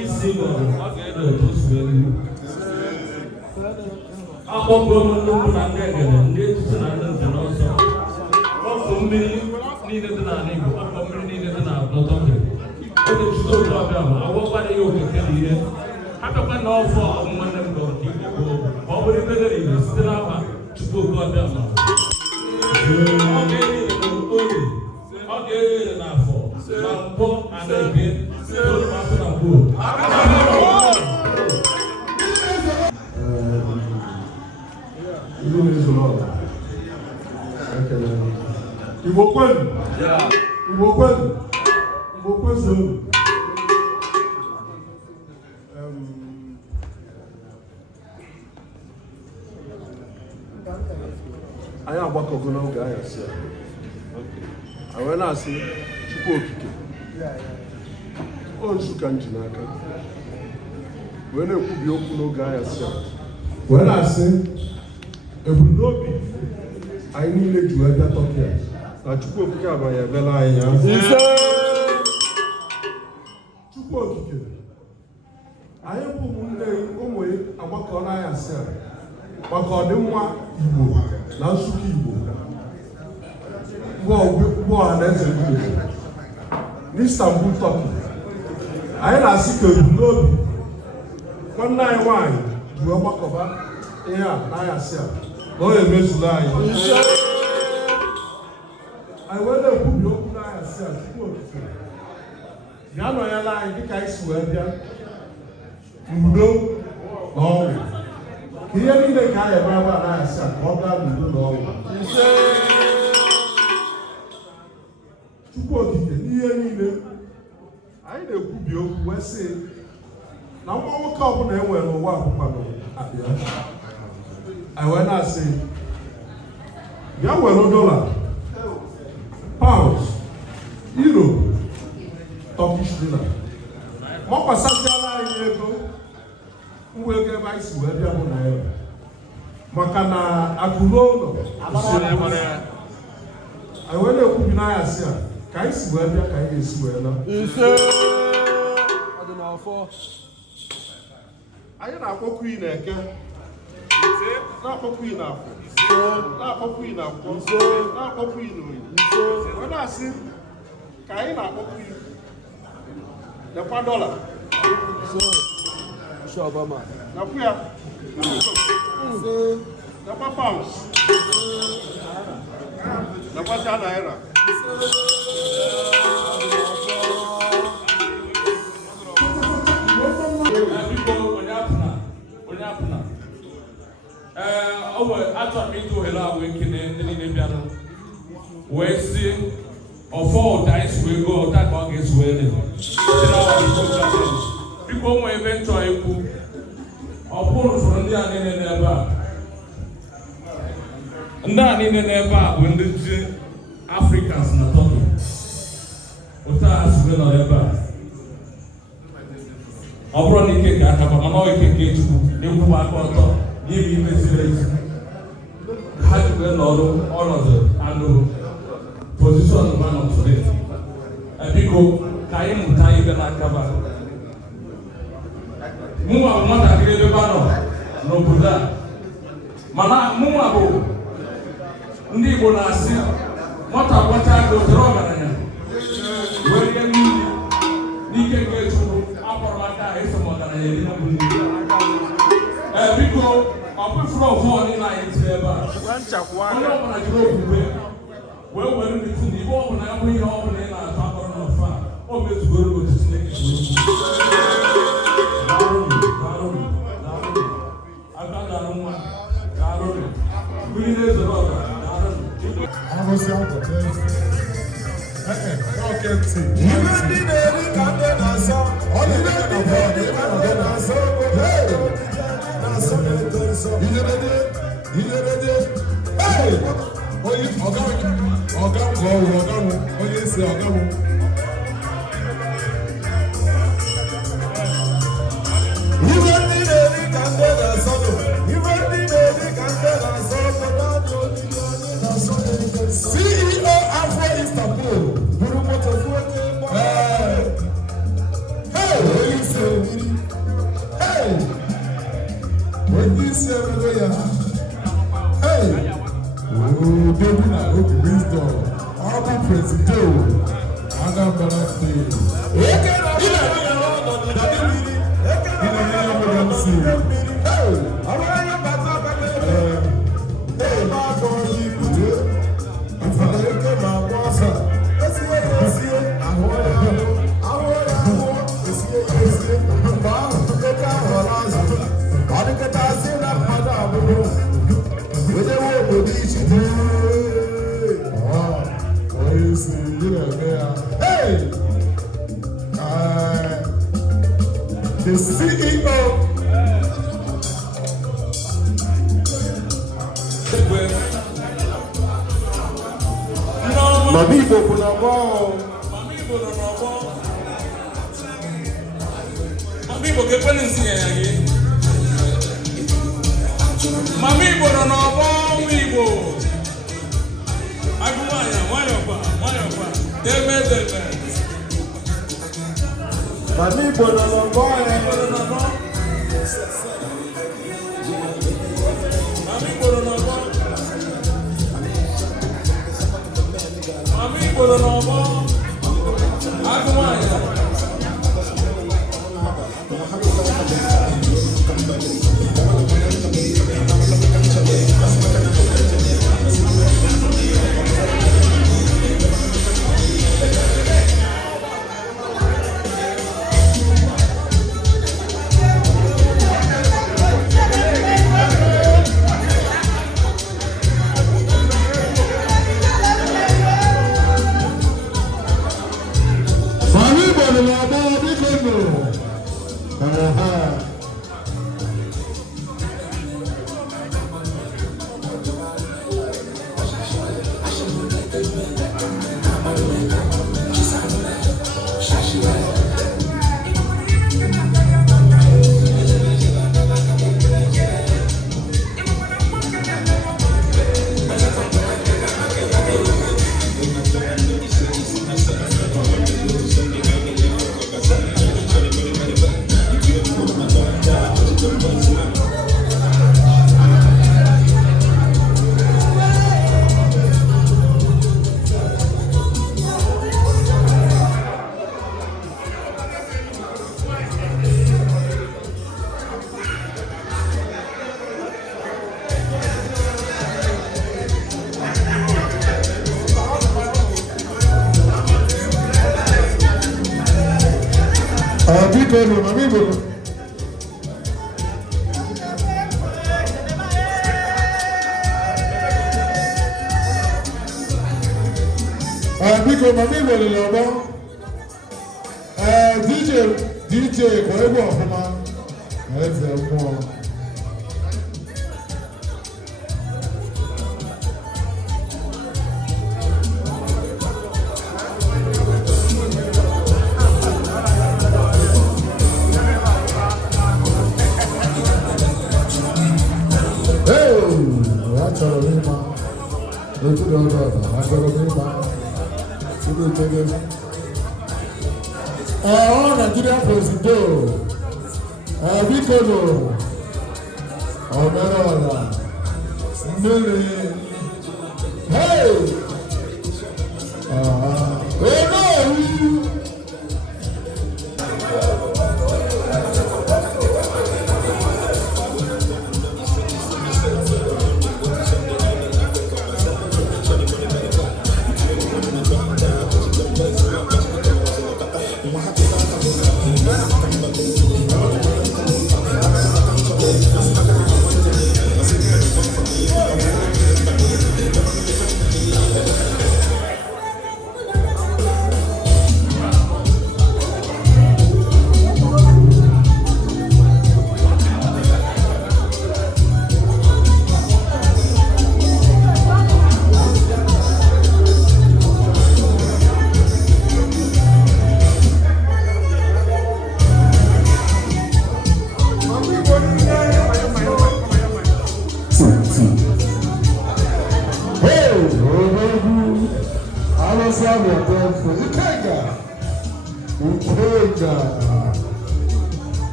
isi gọrọ ọ ga-edo etu osi elu akpọgo m nnukwu na ndị egede ndị echichi na ndị nze n'ọsọ ọkụ mmiri niile dị n'ala Igbo ọkụ mmiri niile dị na Tọki oge chute otu ọbịa ma agwọkwara ya okeke na ihe ha bịakwa na ọfọ nwanne m gọrọ ka Igbo ọ bụrụ ibedere Igbo site n'afa Chukwu oke ọbịa ma ọ ga-eri n'oge ọ ga-eri n'afọ na mbọ ana-eke atụ na gboo Igbo kwenu Igbo kwenu Igbo kwenu anyị agbakọgo n'oge anyasị a wee na-asị Chukwu okike ozu ka m ji n'aka wee na-ekwubi okwu n'oge anyasị a wee na-asị ebumnobi anyị niile ji wee bịa Tọki na Chukwu okike abanye ebela anyị ya Chukwu okike anyị bụ ụmụnne ụmụ agbakọ n'anyasị a maka ọdịmma Igbo na nsụkọ Igbo bụ ọhaneze ndị Igbo n'Istanbul Tọki anyị na-asị ka ebumnobi nwanne anyị nwaanyị ji wee gbakọba ihe a n'anyasị a na ọ emezula anyị wee na-ekwubi okwu n'anyasị a Chukwu okike bịa nọnyela anyị dịka anyị si wee bịa udo na ọṅụ ka ihe niile ka anyị ebe ebe a n'anyasị a ka ọ gaa n'udo na ọṅụ Chukwu okike n'ihe niile anyị na-ekwubi okwu wee sị na nwa nwoke ọbụla e nwere n'ụwa bụkwanụ abịa anyị wee na-asị bịa were $, pounds, Europe, Turkish lira. Mọ̀kọ́ sasiala anyị ego, ngwa ego ebe anyị si wee bịa bụ naira. Maka na akụrụ ụlọ, anyị wee na-ekwubi n'anya si a, ka anyị si wee bịa ka anyị ga-esi wee lọ. Anyị na-akpọkwu iyi na-eke, na-akpọkwu iyi na-akwụ, na-akpọkwu iyi na-akwụ, na-akpọkwu iyi n'oyi. Wee na-asị ka anyị na-akpọkwu iyi. Lekwa dọla. Lekwa ya. Lekwa pounds. Lekwa naira. Achọrọ m ịtụ ohere a wee kelee ndị niile bịara wee si ọfọ ụda anyị si wee goo ụda ka ọ ga-esi wee dị biko ụmụ ebe nchọ ikwu ọ bụrụ usoro ndị a niile n'ebe a bụ ndị ji Africans na Turkey ụta a si wee nọ ebe a ọ bụrụ na ike ka aka mana ọ ike nke Chukwu na-ekwuba aka ọtọ n'ime ime ziri ezi ha ji wee nọrụ ọnọdụ anụ position man of today. Biko ka anyị mụta ibe n'akaba. Mụnwa bụ nwatakịrị ebe ba nọ n'obodo a. Mana mụnwa bụ ndị Igbo na-asị nwata gbacha aka otere ọgaranya wee rie mmiri n'ike nke Chukwu akpọrọ aka ahụ eso m ọgaranya eri na mbụ mmiri. Biko ọ bụfụrụ ọfọ niile anyị tiri ebe a. Onye ọbụla jiri okwukwe wee were n'etiti na ibe ọbụla ya bụ ihe ọbụla ị na-atụ akọrọ n'ọfa o mezugoro n'otu Chineke aka dara nwa ga-arụrụ mmiri na-ezoro ọga Arụsị akwụta oke ntị. Ibe ndị na-eri ka ndị na-asọ, ọ dị ka ndị na-asọ onye ọga ngọ ọwụ ọga mụ onye si ọga mụ ibe ndị na-eri ka ndị na-asọdụ ibe ndị na-eri ka ndị na-asọ CEO Afro Istanbul buru moto fuote onye isi ewiri onye isi ewere ya baby na open wisdom ọbụ presido Anambra State the CEO Mami Igbo bụ n'ọgbọ Mami Igbo ga-ekwe n'isi ya gị Mami Igbo nọ n'ọgbọ ụmụ Igbo agụmanya nwayọkwa deme Mami Igbo nọ n'ọgbọ ya Mami Igbo nọ n'ọgbọ agụmanya Mami Igbo Biko no, mami Igbo no. Biko mami Igbo no lọgbọ. DJ kọ egwu ọfụma. Eze mmụọ. Nigeria president, Biko no, Omerola, Mmiri, hey,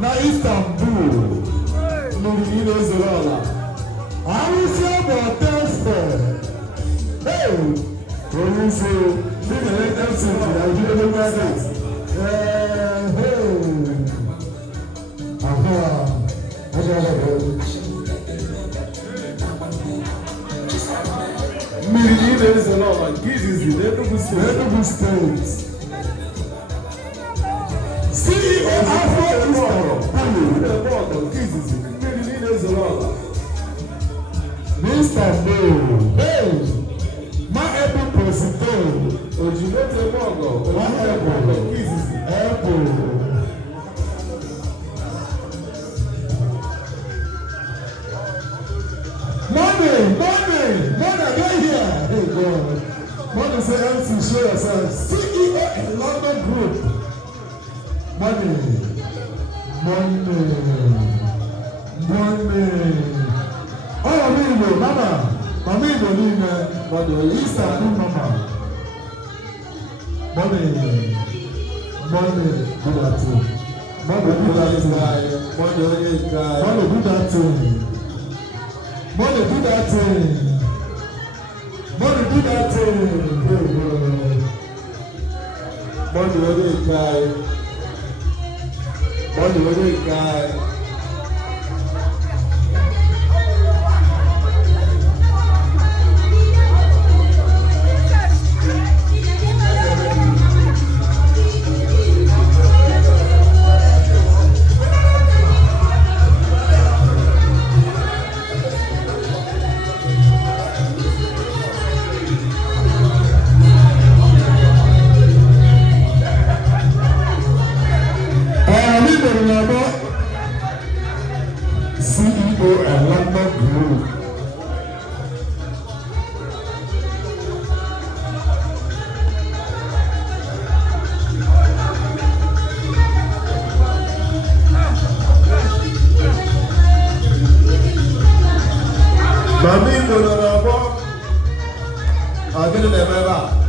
na Istanbul, Nurine Zerala. I will say about Thursday. Hey, when you say, look at that city, I do the message. Hey, aha, I got it. Nurine Zerala, this is the Enugu State. CEO Afro Mr. Bo, hey, my Apple president, Ojimote Mogo, my Apple, Money, get here. Hey God, money say MC, show yourself. CEO in London Group. Money. Oh, Igbo, mama Igbo n'ime, but the Istanbul mama. Money, do that thing. Money do that thing. CEO and London Group. Mami Igbo nọ n'ọgbọ, ọ gịnị na-eme ebe a?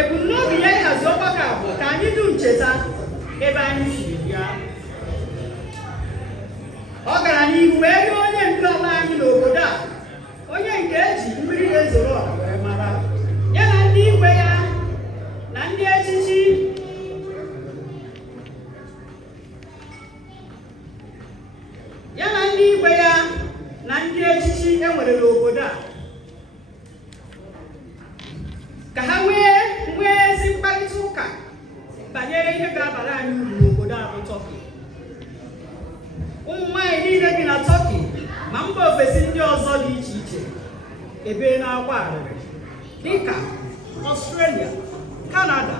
ebumnobi ya ịhazi ọgbakọ a bụ ka anyị dum cheta ebe anyị siri bịa. Ọ gara n'ihu wee nye onye ndu ala anyị n'obodo a, onye nke eji mmiri na-ezoro ọha wee mara, ya na ndị igwe ya na ndị echichi e nwere n'obodo a, ka ha nwee ezi mkparịta ụka banyere ihe ga-abara anyị uru n'obodo a bụ Tọki. Ụmụ nwaanyị niile bi na Tọki ma mba ofesi ndị ọzọ dị iche iche ebe na-akwa arịrị dịka Australia, Canada,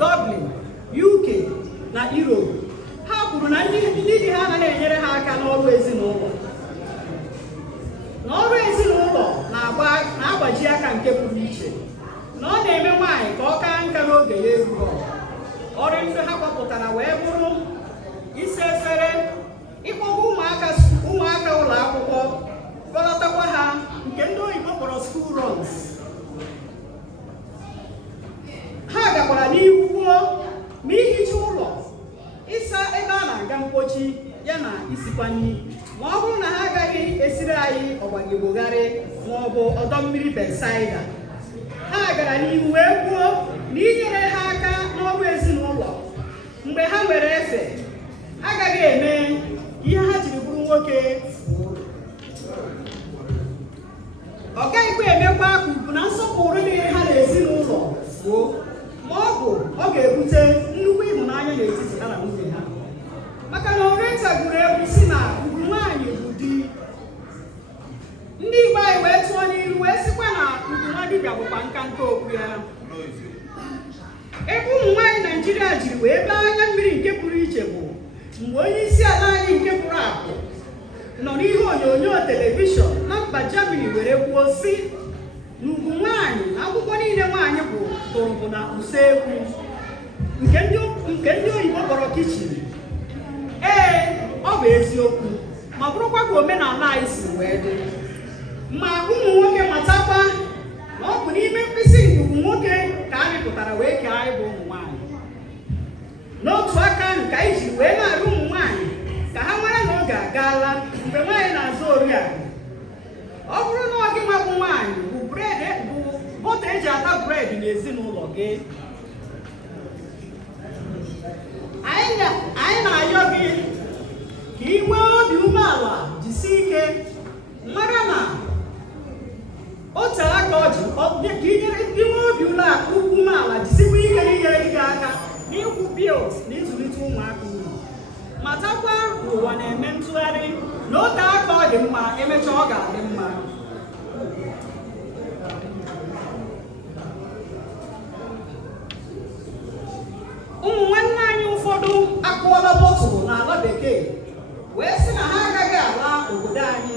Dublin, UK na Europe. Ha kwuru na ndị di ha anaghị enyere ha aka n'ọrụ ezinụlọ. N'ọrụ ezinụlọ na-agbaji aka nke pụrụ iche, na ọ na-eme nwaanyị ka ọ kaa nka n'oge ya erughị. Ọrụ ndị ha gbapụtara wee bụrụ isi efere, ịkpọga ụmụaka ụlọ akwụkwọ, kpọlọtakwa ha nke ndị oyibo kpọrọ school runs. Ha gakwara n'ihu kwuo ma ihicha ụlọ, ịsa ebe a na-aga mkpochi ya na isikwa nri, ma ọ bụrụ na ha agaghị esiri anyị ọgbagigbogharị ma ọ bụ ọdọ mmiri Bethsaida. Ha gara n'ihu wee kwuo na inyere ha aka n'ọrụ ezinụlọ mgbe ha nwere efe agaghị eme ihe ha jiri bụrụ nwoke. Ọ gaghịkwa emekwa ka ugwu na nsọpụrụ dịrị ha n'ezinụlọ fuo, ma ọ bụ ọ ga-ebute nnukwu ịhụnanya n'etiti ha na nwunye ha. Maka na Orienta gụrụ egwu si na ugwu nwaanyị bụ di. Ndị Igbo anyị wee tụọ n'iru wee sịkwa na ugwu nwa dibịa bụkwa nka okwu ya. Ebe ụmụ nwaanyị Naijiria jiri wee bee anya mmiri nke pụrụ iche bụ mgbe onye isi ala anyị nke pụrụ apụ nọ n'ihe onyonyo telivishọn na mba Germany were kwuo si na ugwu nwaanyị na akwụkwọ niile nwaanyị tụrụ bụ na usekwu nke ndị oyibo kpọrọ kichin. Ee, ọ bụ eziokwu, ma bụrụkwa ka omenala anyị si wee dị. Ma ụmụ nwoke matakwa na ọ bụ n'ime mkpịsị ngwugwu nwoke ka anyị pụtara wee kee anyị bụ ụmụ nwaanyị. N'otu aka ahụ ka anyị jiri wee na-arụ ụmụ nwaanyị ka ha mara na oge agaala mgbe nwaanyị na-azụ oriakụ. Ọ bụrụ na ọ gị nwa bụ nwaanyị bụ bọta eji ata bred n'ezinụlọ gị, anyị na-ayọ gị ka ị nwee obi umeala, jisie ike, mara na otu aka ọjị ka inyere ndị nwee obi umeala, jisikwa ike n'inyere gị aka n'ịkwụ bills na ịzụlite ụmụaka uru. Matakwa n'ụwa na-eme ntụgharị na otu aka ọ dị mma, emechaa ọ ga-adị mma. Ụmụ nwanne anyị ụfọdụ akụọla bọtụlụ n'ala bekee wee sị na ha agaghị ala obodo anyị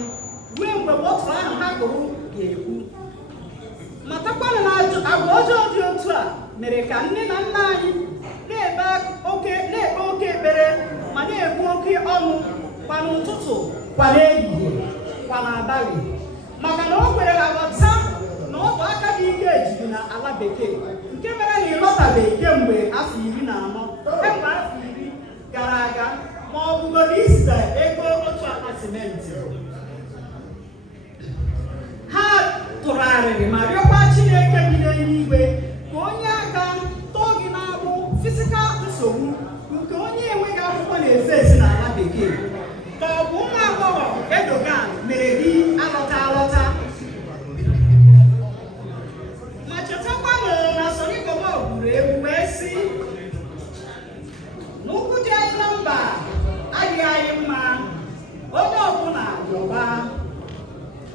ruo mgbe bọtụlụ ahụ ha kụrụ ga-ekwu. Matakwanụ na agwa ọjọọ dị otu a mere ka nne na nna anyị na-ekpe oke ekpere ma na-egbu oke ọnụ kwa n'ụtụtụ, kwa n'ehihie, kwa n'abalị, maka na o kwere ha ghọta na ọ bụ aka dị ike ejiri na ala bekee, nke mere na ịlọtabeghị kemgbe afọ 10 gara aga, ma ọ bụgoro isite ego otu akpa simenti. Ha tụrụ arịrị ma rịọkwa Chineke bi n'eluigwe ka onye aka tọọ gị n'agbụ fisikal nsogbu nke onye enweghị akwụkwọ na-efe esi n'ala bekee, ka ọ bụ nwa agbọghọ Erdogan mere gị alọta. Ma chetakwanụ na Sonikobo gwuru egwu wee sị n'ụkwụ dị anyị na mba adịghị anyị mma, onye ọbụla yọba.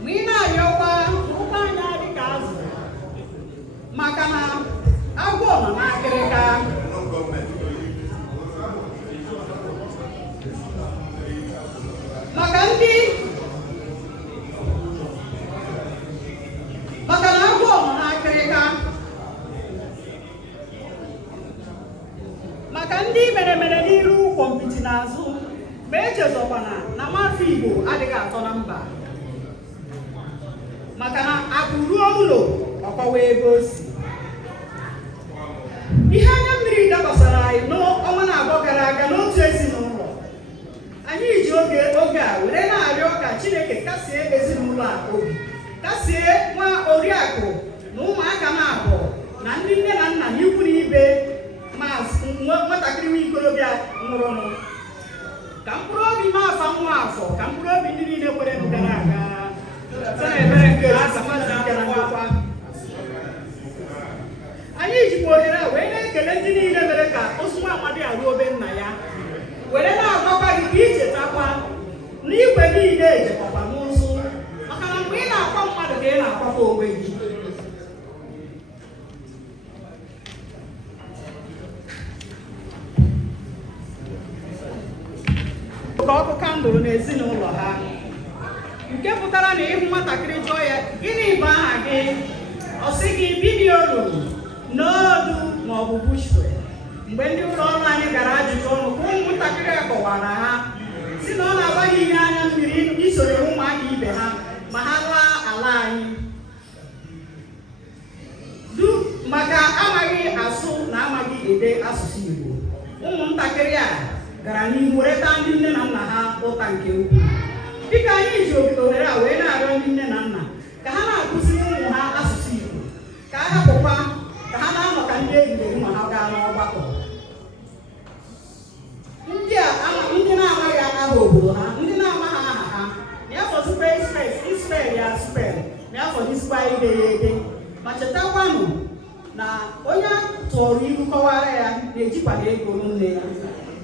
Ma ị na-ayọkwa ụkwụ anyị adị ka azụ, maka na agwọ nọ n'akịrịka. Maka na agwọ nọ n'akịrịka. Maka ndị mere n'iru kwọmpiti n'azụ, ma echezọkwana na nwafọ Igbo adịghị atọ na mba. Maka na akụ ruo ụlọ ọkwawa ebe o si. oge a were na-arịọ ka Chineke kasie ezinụlọ a obi, kasie nwa Oriakụ na ụmụaka na-abụọ na ndị nne na nna na ikwu na ibe nwatakịrị nwa ikorobịa nwụrụnụ. Ka mkpụrụ obi Mafa nwa afọ, ka mkpụrụ obi ndị niile kwere gara aga site n'ebere nke Chukwu. Anyị jikwa ohere a wee na-ekele ndị niile mere ka ozu nwa amadi a ruo obe nna ya, were na-agwakwa gị ka ichetakwa na igwe niile ejekọkwa n'ụzụ, maka na mgbe ị na-akwa mmadụ ka ị na-akwakwa onwe gị. Ka ọkụ kandụl n'ezinụlọ ha, nke pụtara na ịhụ nwatakịrị jụọ ya gịnị bụ aha gị, ọ sị gị Bibiolu n'odu maọbụ Bushwe. Mgbe ndị ụlọ ọrụ anyị gara ajụjụ ọnụ ka ụmụntakịrị a kọwara ha si na ọ na-agbaghị ihe anya mmiri isoro ụmụaka ibe ha ma ha laa ala anyị du maka amaghị asụ na amaghị ede asụsụ Igbo. Ụmụntakịrị a gara n'ihu reta ndị nne na nna ha ụta nke ukwuu. Dịka anyị ji ohere a wee na-arịọ ndị nne na nna ka ha na-akụziri ụmụ ha asụsụ Igbo, ka a hapụkwa ka ha na-anọ ka ndị egwuregwu ma ha gaa n'ọgbakọ. Ndị na-amaghị aha obodo ha, ndị na-amaghị aha ha, na-afọzikwa ispel ya spel, na-afọzikwa ide ya ede. Ma chetakwanụ na onye tụọrọ ihu kọwara ya na-ejikwana ego nne ya.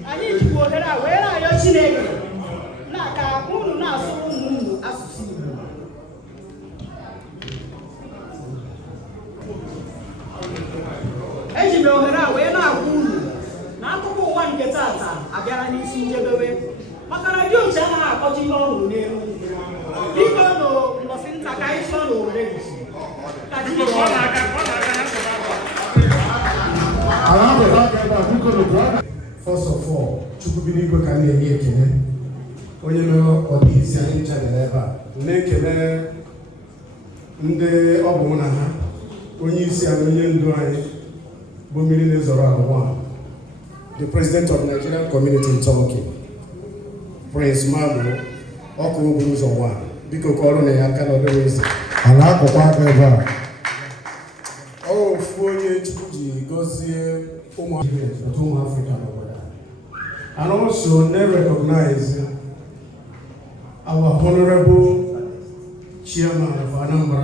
Anyị jikwa ohere a wee na-arịọ Chineke na ka unu na-asụrụ ụmụ unu asụsụ Igbo. Eji m ohere a wee na-agwa unu na akụkọ ụwa nke tata abịara n'isi njedebe, maka na dị oche anaghị akọcha ihe ọhụrụ n'elu. Biko n'ụbọchị nta ka anyị sụọ n'owere gị First of all, Chukwu bi n'igwe ka na-enye ekele onye mere ọdịisi anyị nchadere ebe a, na-ekele ndị ọ bụ mụ na ha, onye isi anyị, onye ndu anyị bụ mmiri na-ezoro ala, the president of Nigerian community in Turkey, Prince Mabu ọkụ okporo ụzọ 1, biko ka ọrụ na ya aka n'ọdịrị eze ala akụkụ aka ebe a. Ofu onye Chukwu ji gọzie ụmụ Africa n'obodo. And also they recognize our honorable chairman of Anambra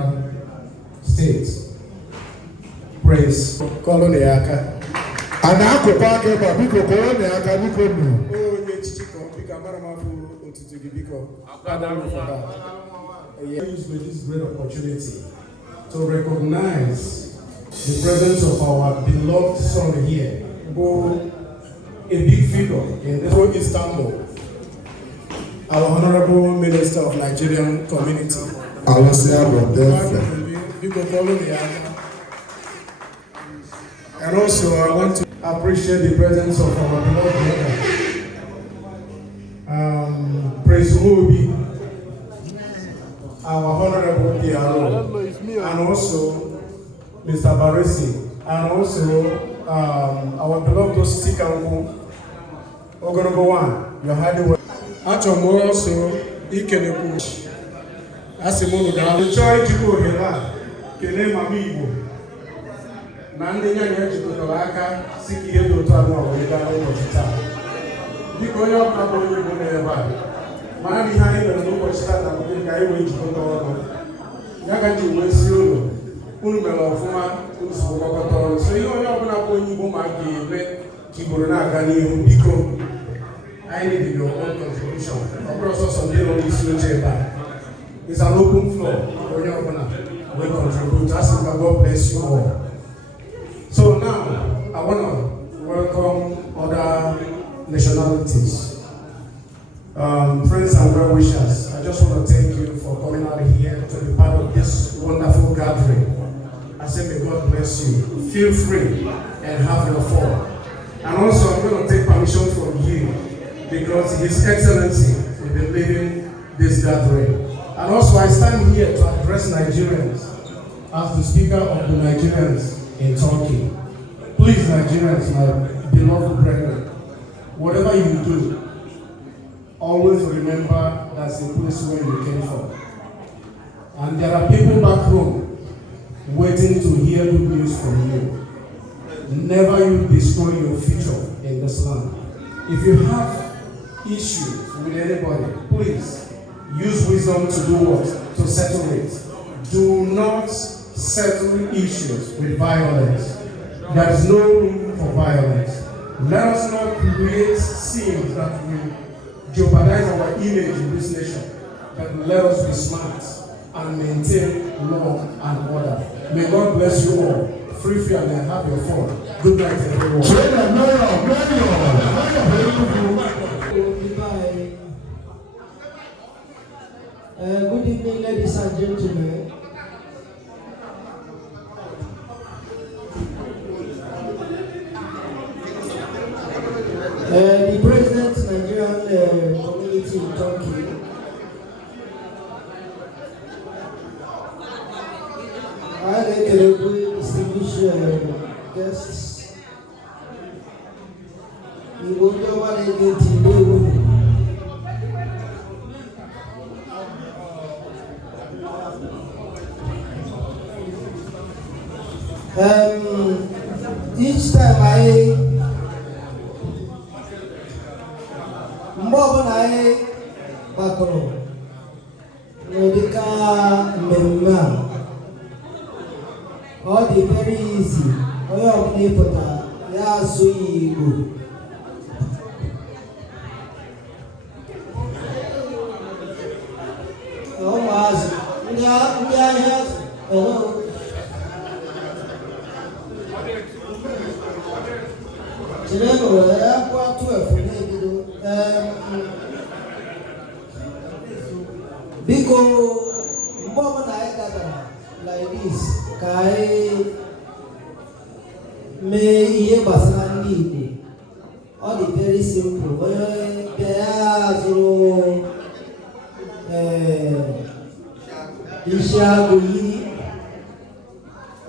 State, Prince Colonel Aka. Ana akụkụ aka ebe a, biko ka ọ na-aka biko nụ. Onye chichiko biko amara m afọ otutu gị biko. I use this great opportunity to recognize the presence of our beloved son here, who a big figure in this Istanbul, our Honorable Minister of Nigerian Community. And also I want to appreciate the presence of our beloved brother, Prince Obi, our Honorable PRO, and also Mr. Baresi, and also our beloved Stikanku Ogorogowan, your highly welcome. Actually, also, Ikeneku, Asimono, the choice to go here, Kele Mami Igbo, Nandina Yajikolaka, Siki Edo Tama, Wigano, Wachita. Because you are not going to go nearby. Man behind the local stat and the guy who is going to go. Yagaji was you, Unmelo Fuma, Usukokotor. So you are not going to go back to Kiburana Gani, Biko. I need your own contribution. Of course, also deal on this chamber. It's an open floor. Will contribute. Ask God bless you all. So now I want to welcome other nationalities, friends and well-wishers. I just want to thank you for coming out here to be part of this wonderful gathering. I say may God bless you. Feel free and have your fun. And also I'm going to take permission from you, because His Excellency will be leading this gathering. And also I stand here to address Nigerians as the Speaker of the Nigerians in Turkey. Please, Nigerians, my beloved brethren, whatever you do, always remember that's the place where you came from. And there are people back home waiting to hear good news from you. Never you destroy your future in this land. If you have issues with anybody, please use wisdom to do what? To settle it. Do not settle issues with violence. There is no room for violence. Let us not create scenes that will jeopardize our image in this nation. But let us be smart and maintain law and order. May God bless you all. Free and have your fun. Good night, everyone. Good evening, ladies and gentlemen. The President of the Nigerian community in Turkey, I like to distinguished guests. We will go on and get to each time I bakro Nodika Memna all the very easy Oyo Nipota Ya Sui Igbo Oh Mas hello Biko mboma na eka like this kai me iye basara ndi Igbo all the very simple oyo bia zuru ishago yiri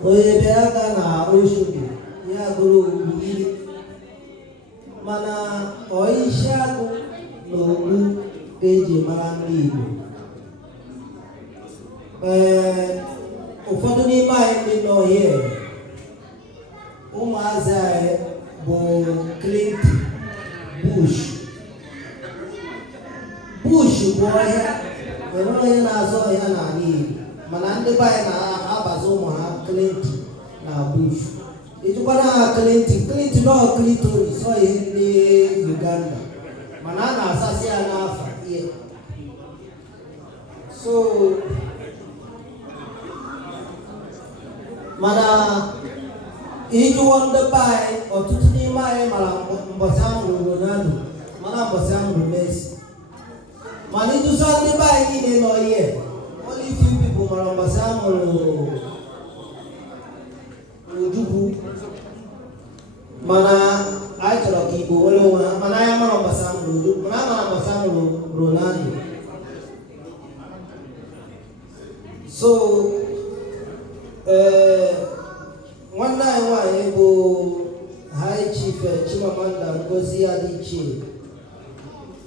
oyo bia ga na oshobi ya guru yiri mana oishago n'ogbu eji mara ndị Igbo ụfọdụ n'ime anyị ndị nọ here ụmụazị anyị bụ Clinton Bush bụ ọhịa enwere onye na-azụ ọhịa n'ala Igbo mana ndị be anyị na-abazi ụmụ ha Clinton na Bush ejikwana ha Clinton ọ Clitoris ọ ihe ndị Uganda mana a na-asasị ya n'afọ ihe so mana ịjụọ ndị be anyị ọtụtụ n'ime anyị mara mbọsị ahụrụ Ronaldo mana mbọsị ahụrụ Messi mana ịjụsọ ndị be anyị niile nọ ihe only few people mara mbọsị ahụrụ Ojukwu mana anyị chọrọ ka Igbo nwere onwe ha mana anyị mara mbọsị ahụrụ Ojukwu mana a mara mbọsị ahụrụ Ronaldo so nwanne anyị nwanyị bụ High Chief Chimamanda Ngozi Adichie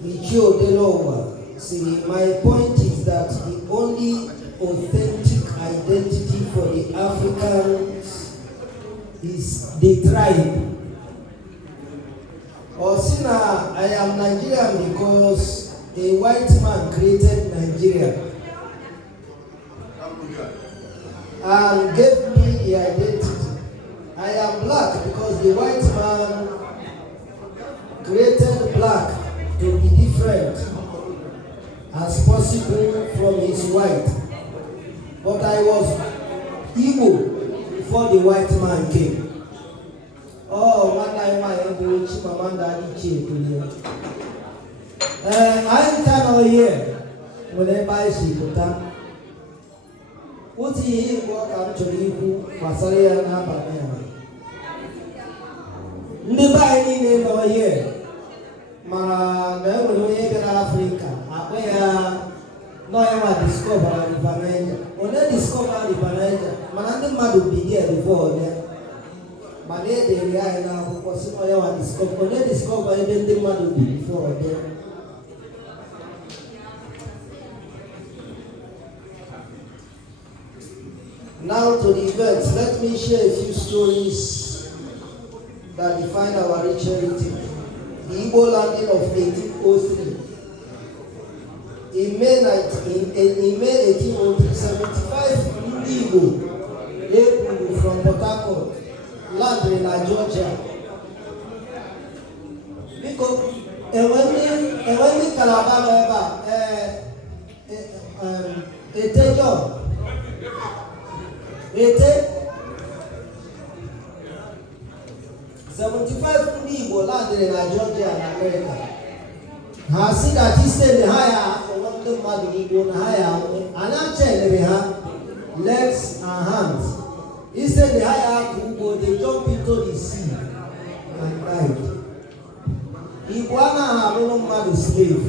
Ichie Odelowa siri my point is that the only authentic identity for the Africans is the tribe. Osina, I am Nigerian because a white man created Nigeria and gave me the identity. I am black because the white man created black to be different as possible from his white. But I was Igbo before the white man came. Oh, one time I am going to Chimamanda Adichie. I cannot hear whenever I see Kota. What he work actually who Masaria and Abba. Never I need no here. Mana never know here in Africa. Where no one discover the Panaya. When they discover the Panaya, Mananda Madu be here before there. Mane they are now because no one discover. When they discover anything Madu be before there. Now to the event, let me share a few stories that define our rich heritage. The Igbo landing of 1803. In May 1803, 75 Igbo from Port Harcourt landed in Georgia. Because when we Calabar, Ete 75 Igbo landed in Georgia and America. I see that he said the higher for one the mother Igbo higher and actually legs and hands. He said the higher Igbo they jump into the sea and died. Iguana have no mother slave.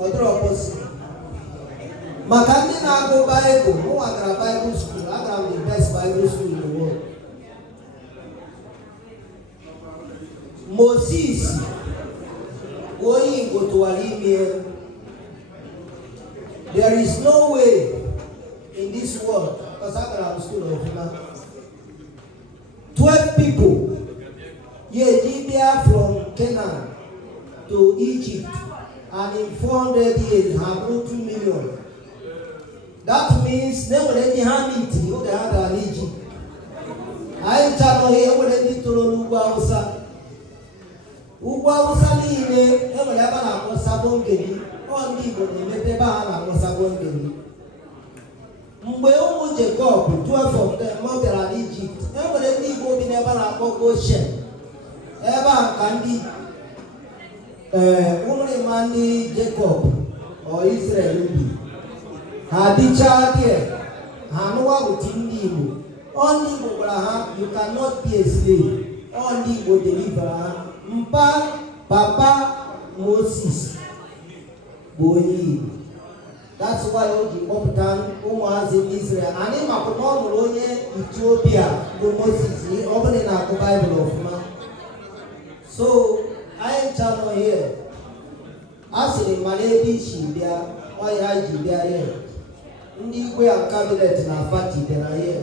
Other opposite. Makandi na go Bible, who are Bible school, I am the best Bible school in the world. Moses, going go to Alimia. There is no way in this world, because I am school of Hima. 12 people, Libya from Canaan to Egypt, and in 400 years have no 2 million. That means they already have it. You have an Egypt. I tell you, you already to Ugwausa. Ugwausa ni ile, you will have an Akosabongeli. On the Igbo, you may have an Akosabongeli. Mgbe ụmụ Jacob, 12 of them, bịara n'Egypt. E nwere ndị Igbo bi n'ebe a na-akpọ Goshen. Ebe a ka ndị ụmụrịma ndị Jacob or Israel bi. Ha dịchaa there, ha nụwa ụtụ ndị Igbo. All ndị Igbo gwara ha, you cannot be a slave. All ndị Igbo deliver ha. Mpa Papa Moses bụ onye Igbo. That's why o ji kpọpụta ụmụazị Israel. Anyị makwa na ọ mụrụ onye Ethiopia bụ Moses, ọ bụrụ na akụ Bible ọfụma. So, anyị nọ here. A sịrị mana ebe isi bịa, ọ ya ji bịa here. Ndị Igwe and cabinet na party bịara here.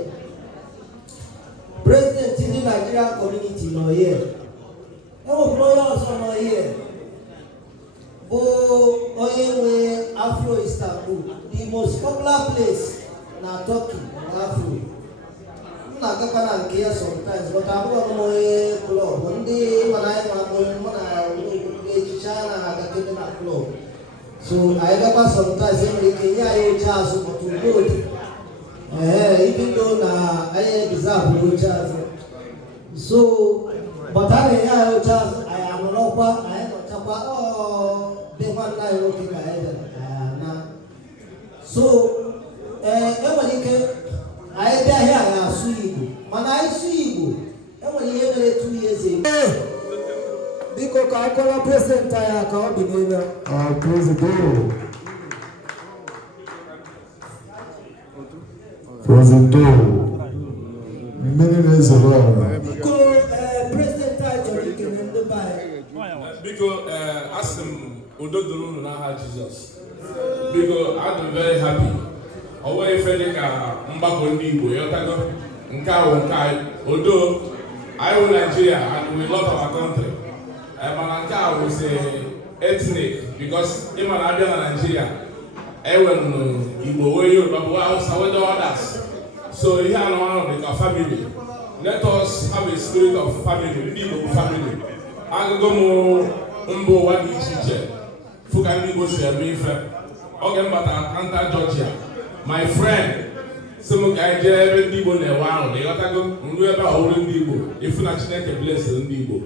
President ndị Nigerian community nọ here. Enwekwara onye ọzọ nọ here. Bụ onye nwe Afro Istanbul, the most popular place na Turkey na Afro. M na-agakwa na nke ya sometimes, but abụghị m onye klọb. Ndị mana anyị mụ na echicha na-agakebe na klọb. So I never sometimes every Kenya charge for to good. Even though na I deserve no charge. So but I charge I am not I am not the one I looking at so everybody I be here I sue Igbo. Man I sue Igbo. Everybody here 2 years ago. Because I call a president, I can't believe it. Praise the Lord. Praise the Lord. Many days ago. Because president, I can in the Bible. Because ask them, Ododoro na Jesus. Because I'm very happy. Always feeling mbako ndị Igbo, yotago nka although I love Nigeria and we love our country. Mananka was ethnic because in Nigeria, everyone Igbo way but with others. So here now like a family. Let us have a spirit of family, Igbo family. Agagomo umbo wadi chiche. Fukani go se mife. Okay, but Atlanta, Georgia. My friend, some guy jere Igbo ne wow. They got go nweber owrin Igbo. If na Chineke bless Igbo.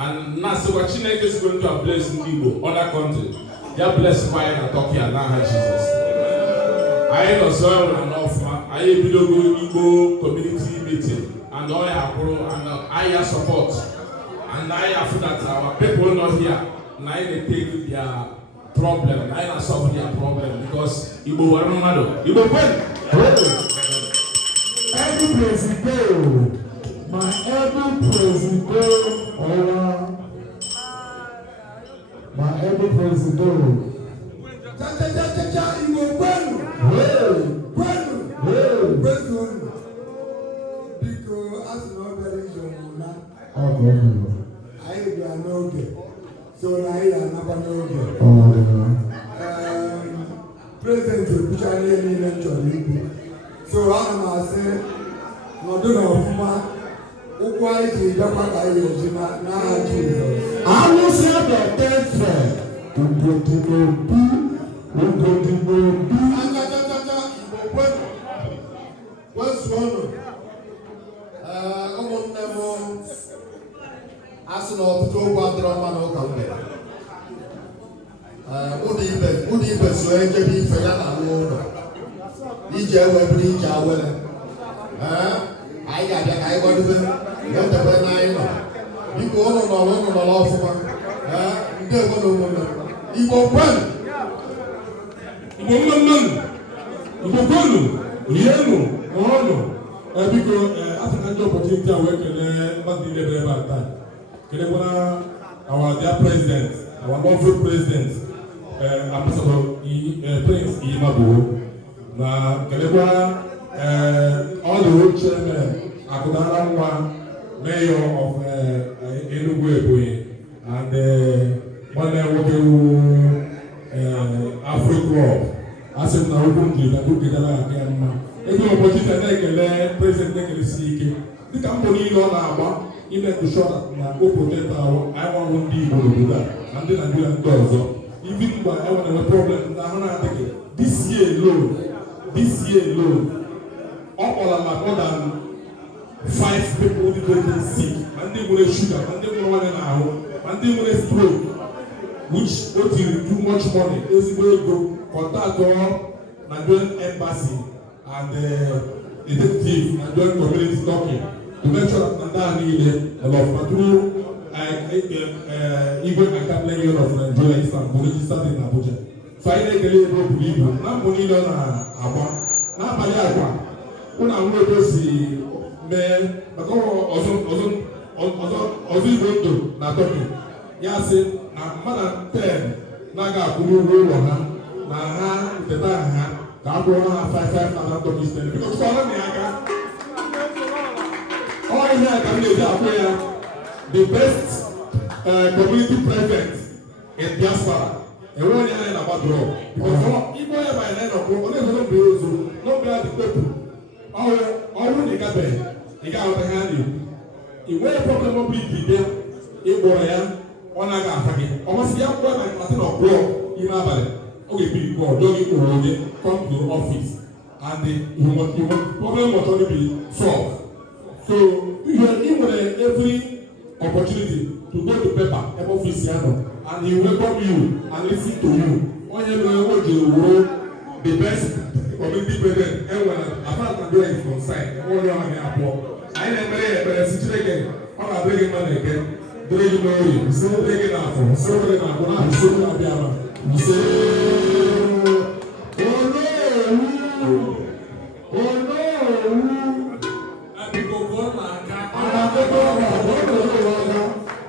And now, so what Chineke is going to bless in Igbo, other countries. They are blessed by Turkey and now Jesus. I know so enough. I will go Igbo community meeting and all your pro and I support. And I feel that our people not here. Now they take their problem. Now solve their problem because Igbo were not. Igbo when? Every place you go, my every place you go. My every place to do. Cha cha cha cha cha, you go well. Anyị bịa n'oge, so na anyị ga-anakwa n'oge. Prezidenti ekwucha ihe niile m chọrọ ikwu. So ana m asị nọdụ n'ọfụma ụkwụ anyị ji bịakwa ka anyị ga-eji n'aha Jizọs. Alụsị abịa efe ugodinobi. Achachachacha Igbo kwenu kwezuonụ. Ụmụnne m asị na ọtụtụ okwu adịrọ mma n'ụka mgbede. Ụdị ibe so ejebe ife ya na alụ ụlọ iji ewe bụrụ ije awele. Anyị ga-abịa ka anyị gọdebe wetebe n'anyị nọ. Biko ụnụ nọrọ ọfụma. Ndị egwe na ụmụnne Igbo kwenu. Igbo kwenu, rienụ, ṅụọnụ. Biko after the opportunity I work in the level at that. Kelekwana our dear president, our lawful president, Ambassador Prince Imabo. Na kelekwana all the road chairman, Akudara Nwa, mayor of Enugu Eboyi, and one Afro Club. Asem na ogun di na ogun gala ya mma. Ego opportunity na ekele president ekele si ike. Dịka mbọ niile ọ na-agba ime to short na o protect our anyị ndị Igbo n'obodo a na ndị Nigeria ndị ọzọ. Ibi mgbe enwere na problem ndị ahụ na-adịghị this year alone ọ kpọrọ ma more than 5 people dị very sick. Ma ndị nwere sugar, ma ndị nwere ọrịa n'ahụ, ma ndị nwere stroke, which o tiri too much money ezigbo ego. Contact Nigerian embassy and detective Nigerian community talking to make sure that Nigeria a lot of through Igbo Academy Union of Nigeria Istanbul registered in Abuja. So I need to leave no believe na money na agba na abali agba una nwe to si me bako ozo Igbo ndo na Turkey ya say na mmadụ 10 na-aga akwụrụ ụlọ ha na ha teta ha ka a bụrụ ha 5,000 dollars then because for them aka all ihe aka m na-eji akwụ ya the best community president in diaspora enwe onye anyị na-agbadoro because igbo ya by 9 o'clock ọ na-ezo mgbe ozo n'oge adị pepu ọrụ na ịgabeghị ị ga-ahụta ha na-ekwu ị nwere problem ọ bụ ike ịgbọrọ ya ọ na-aga afa gị ọ masị ya mgbe na klasị na ọgwụọ ime abalị ọ ga-ebi ikpe ọjọọ gị kpụrụ onye come to the office and the problem must only be solved. So you nwere every opportunity to go to paper ebe office ya nọ and he welcome you and listen to you. Onye nwere o ji wuru the best community president enwere apart from doing it from side onye ọha gị abụọ anyị na-emere ya ekpere si Chineke ọ na-abịa gị mma na-eke dịrị gị n'oyi isi dịrị gị n'afọ isi dịrị gị n'agwụ n'ahụ isi dịrị abịa ama ise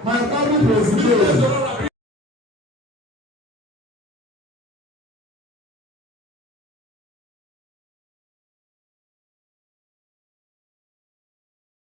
My family president.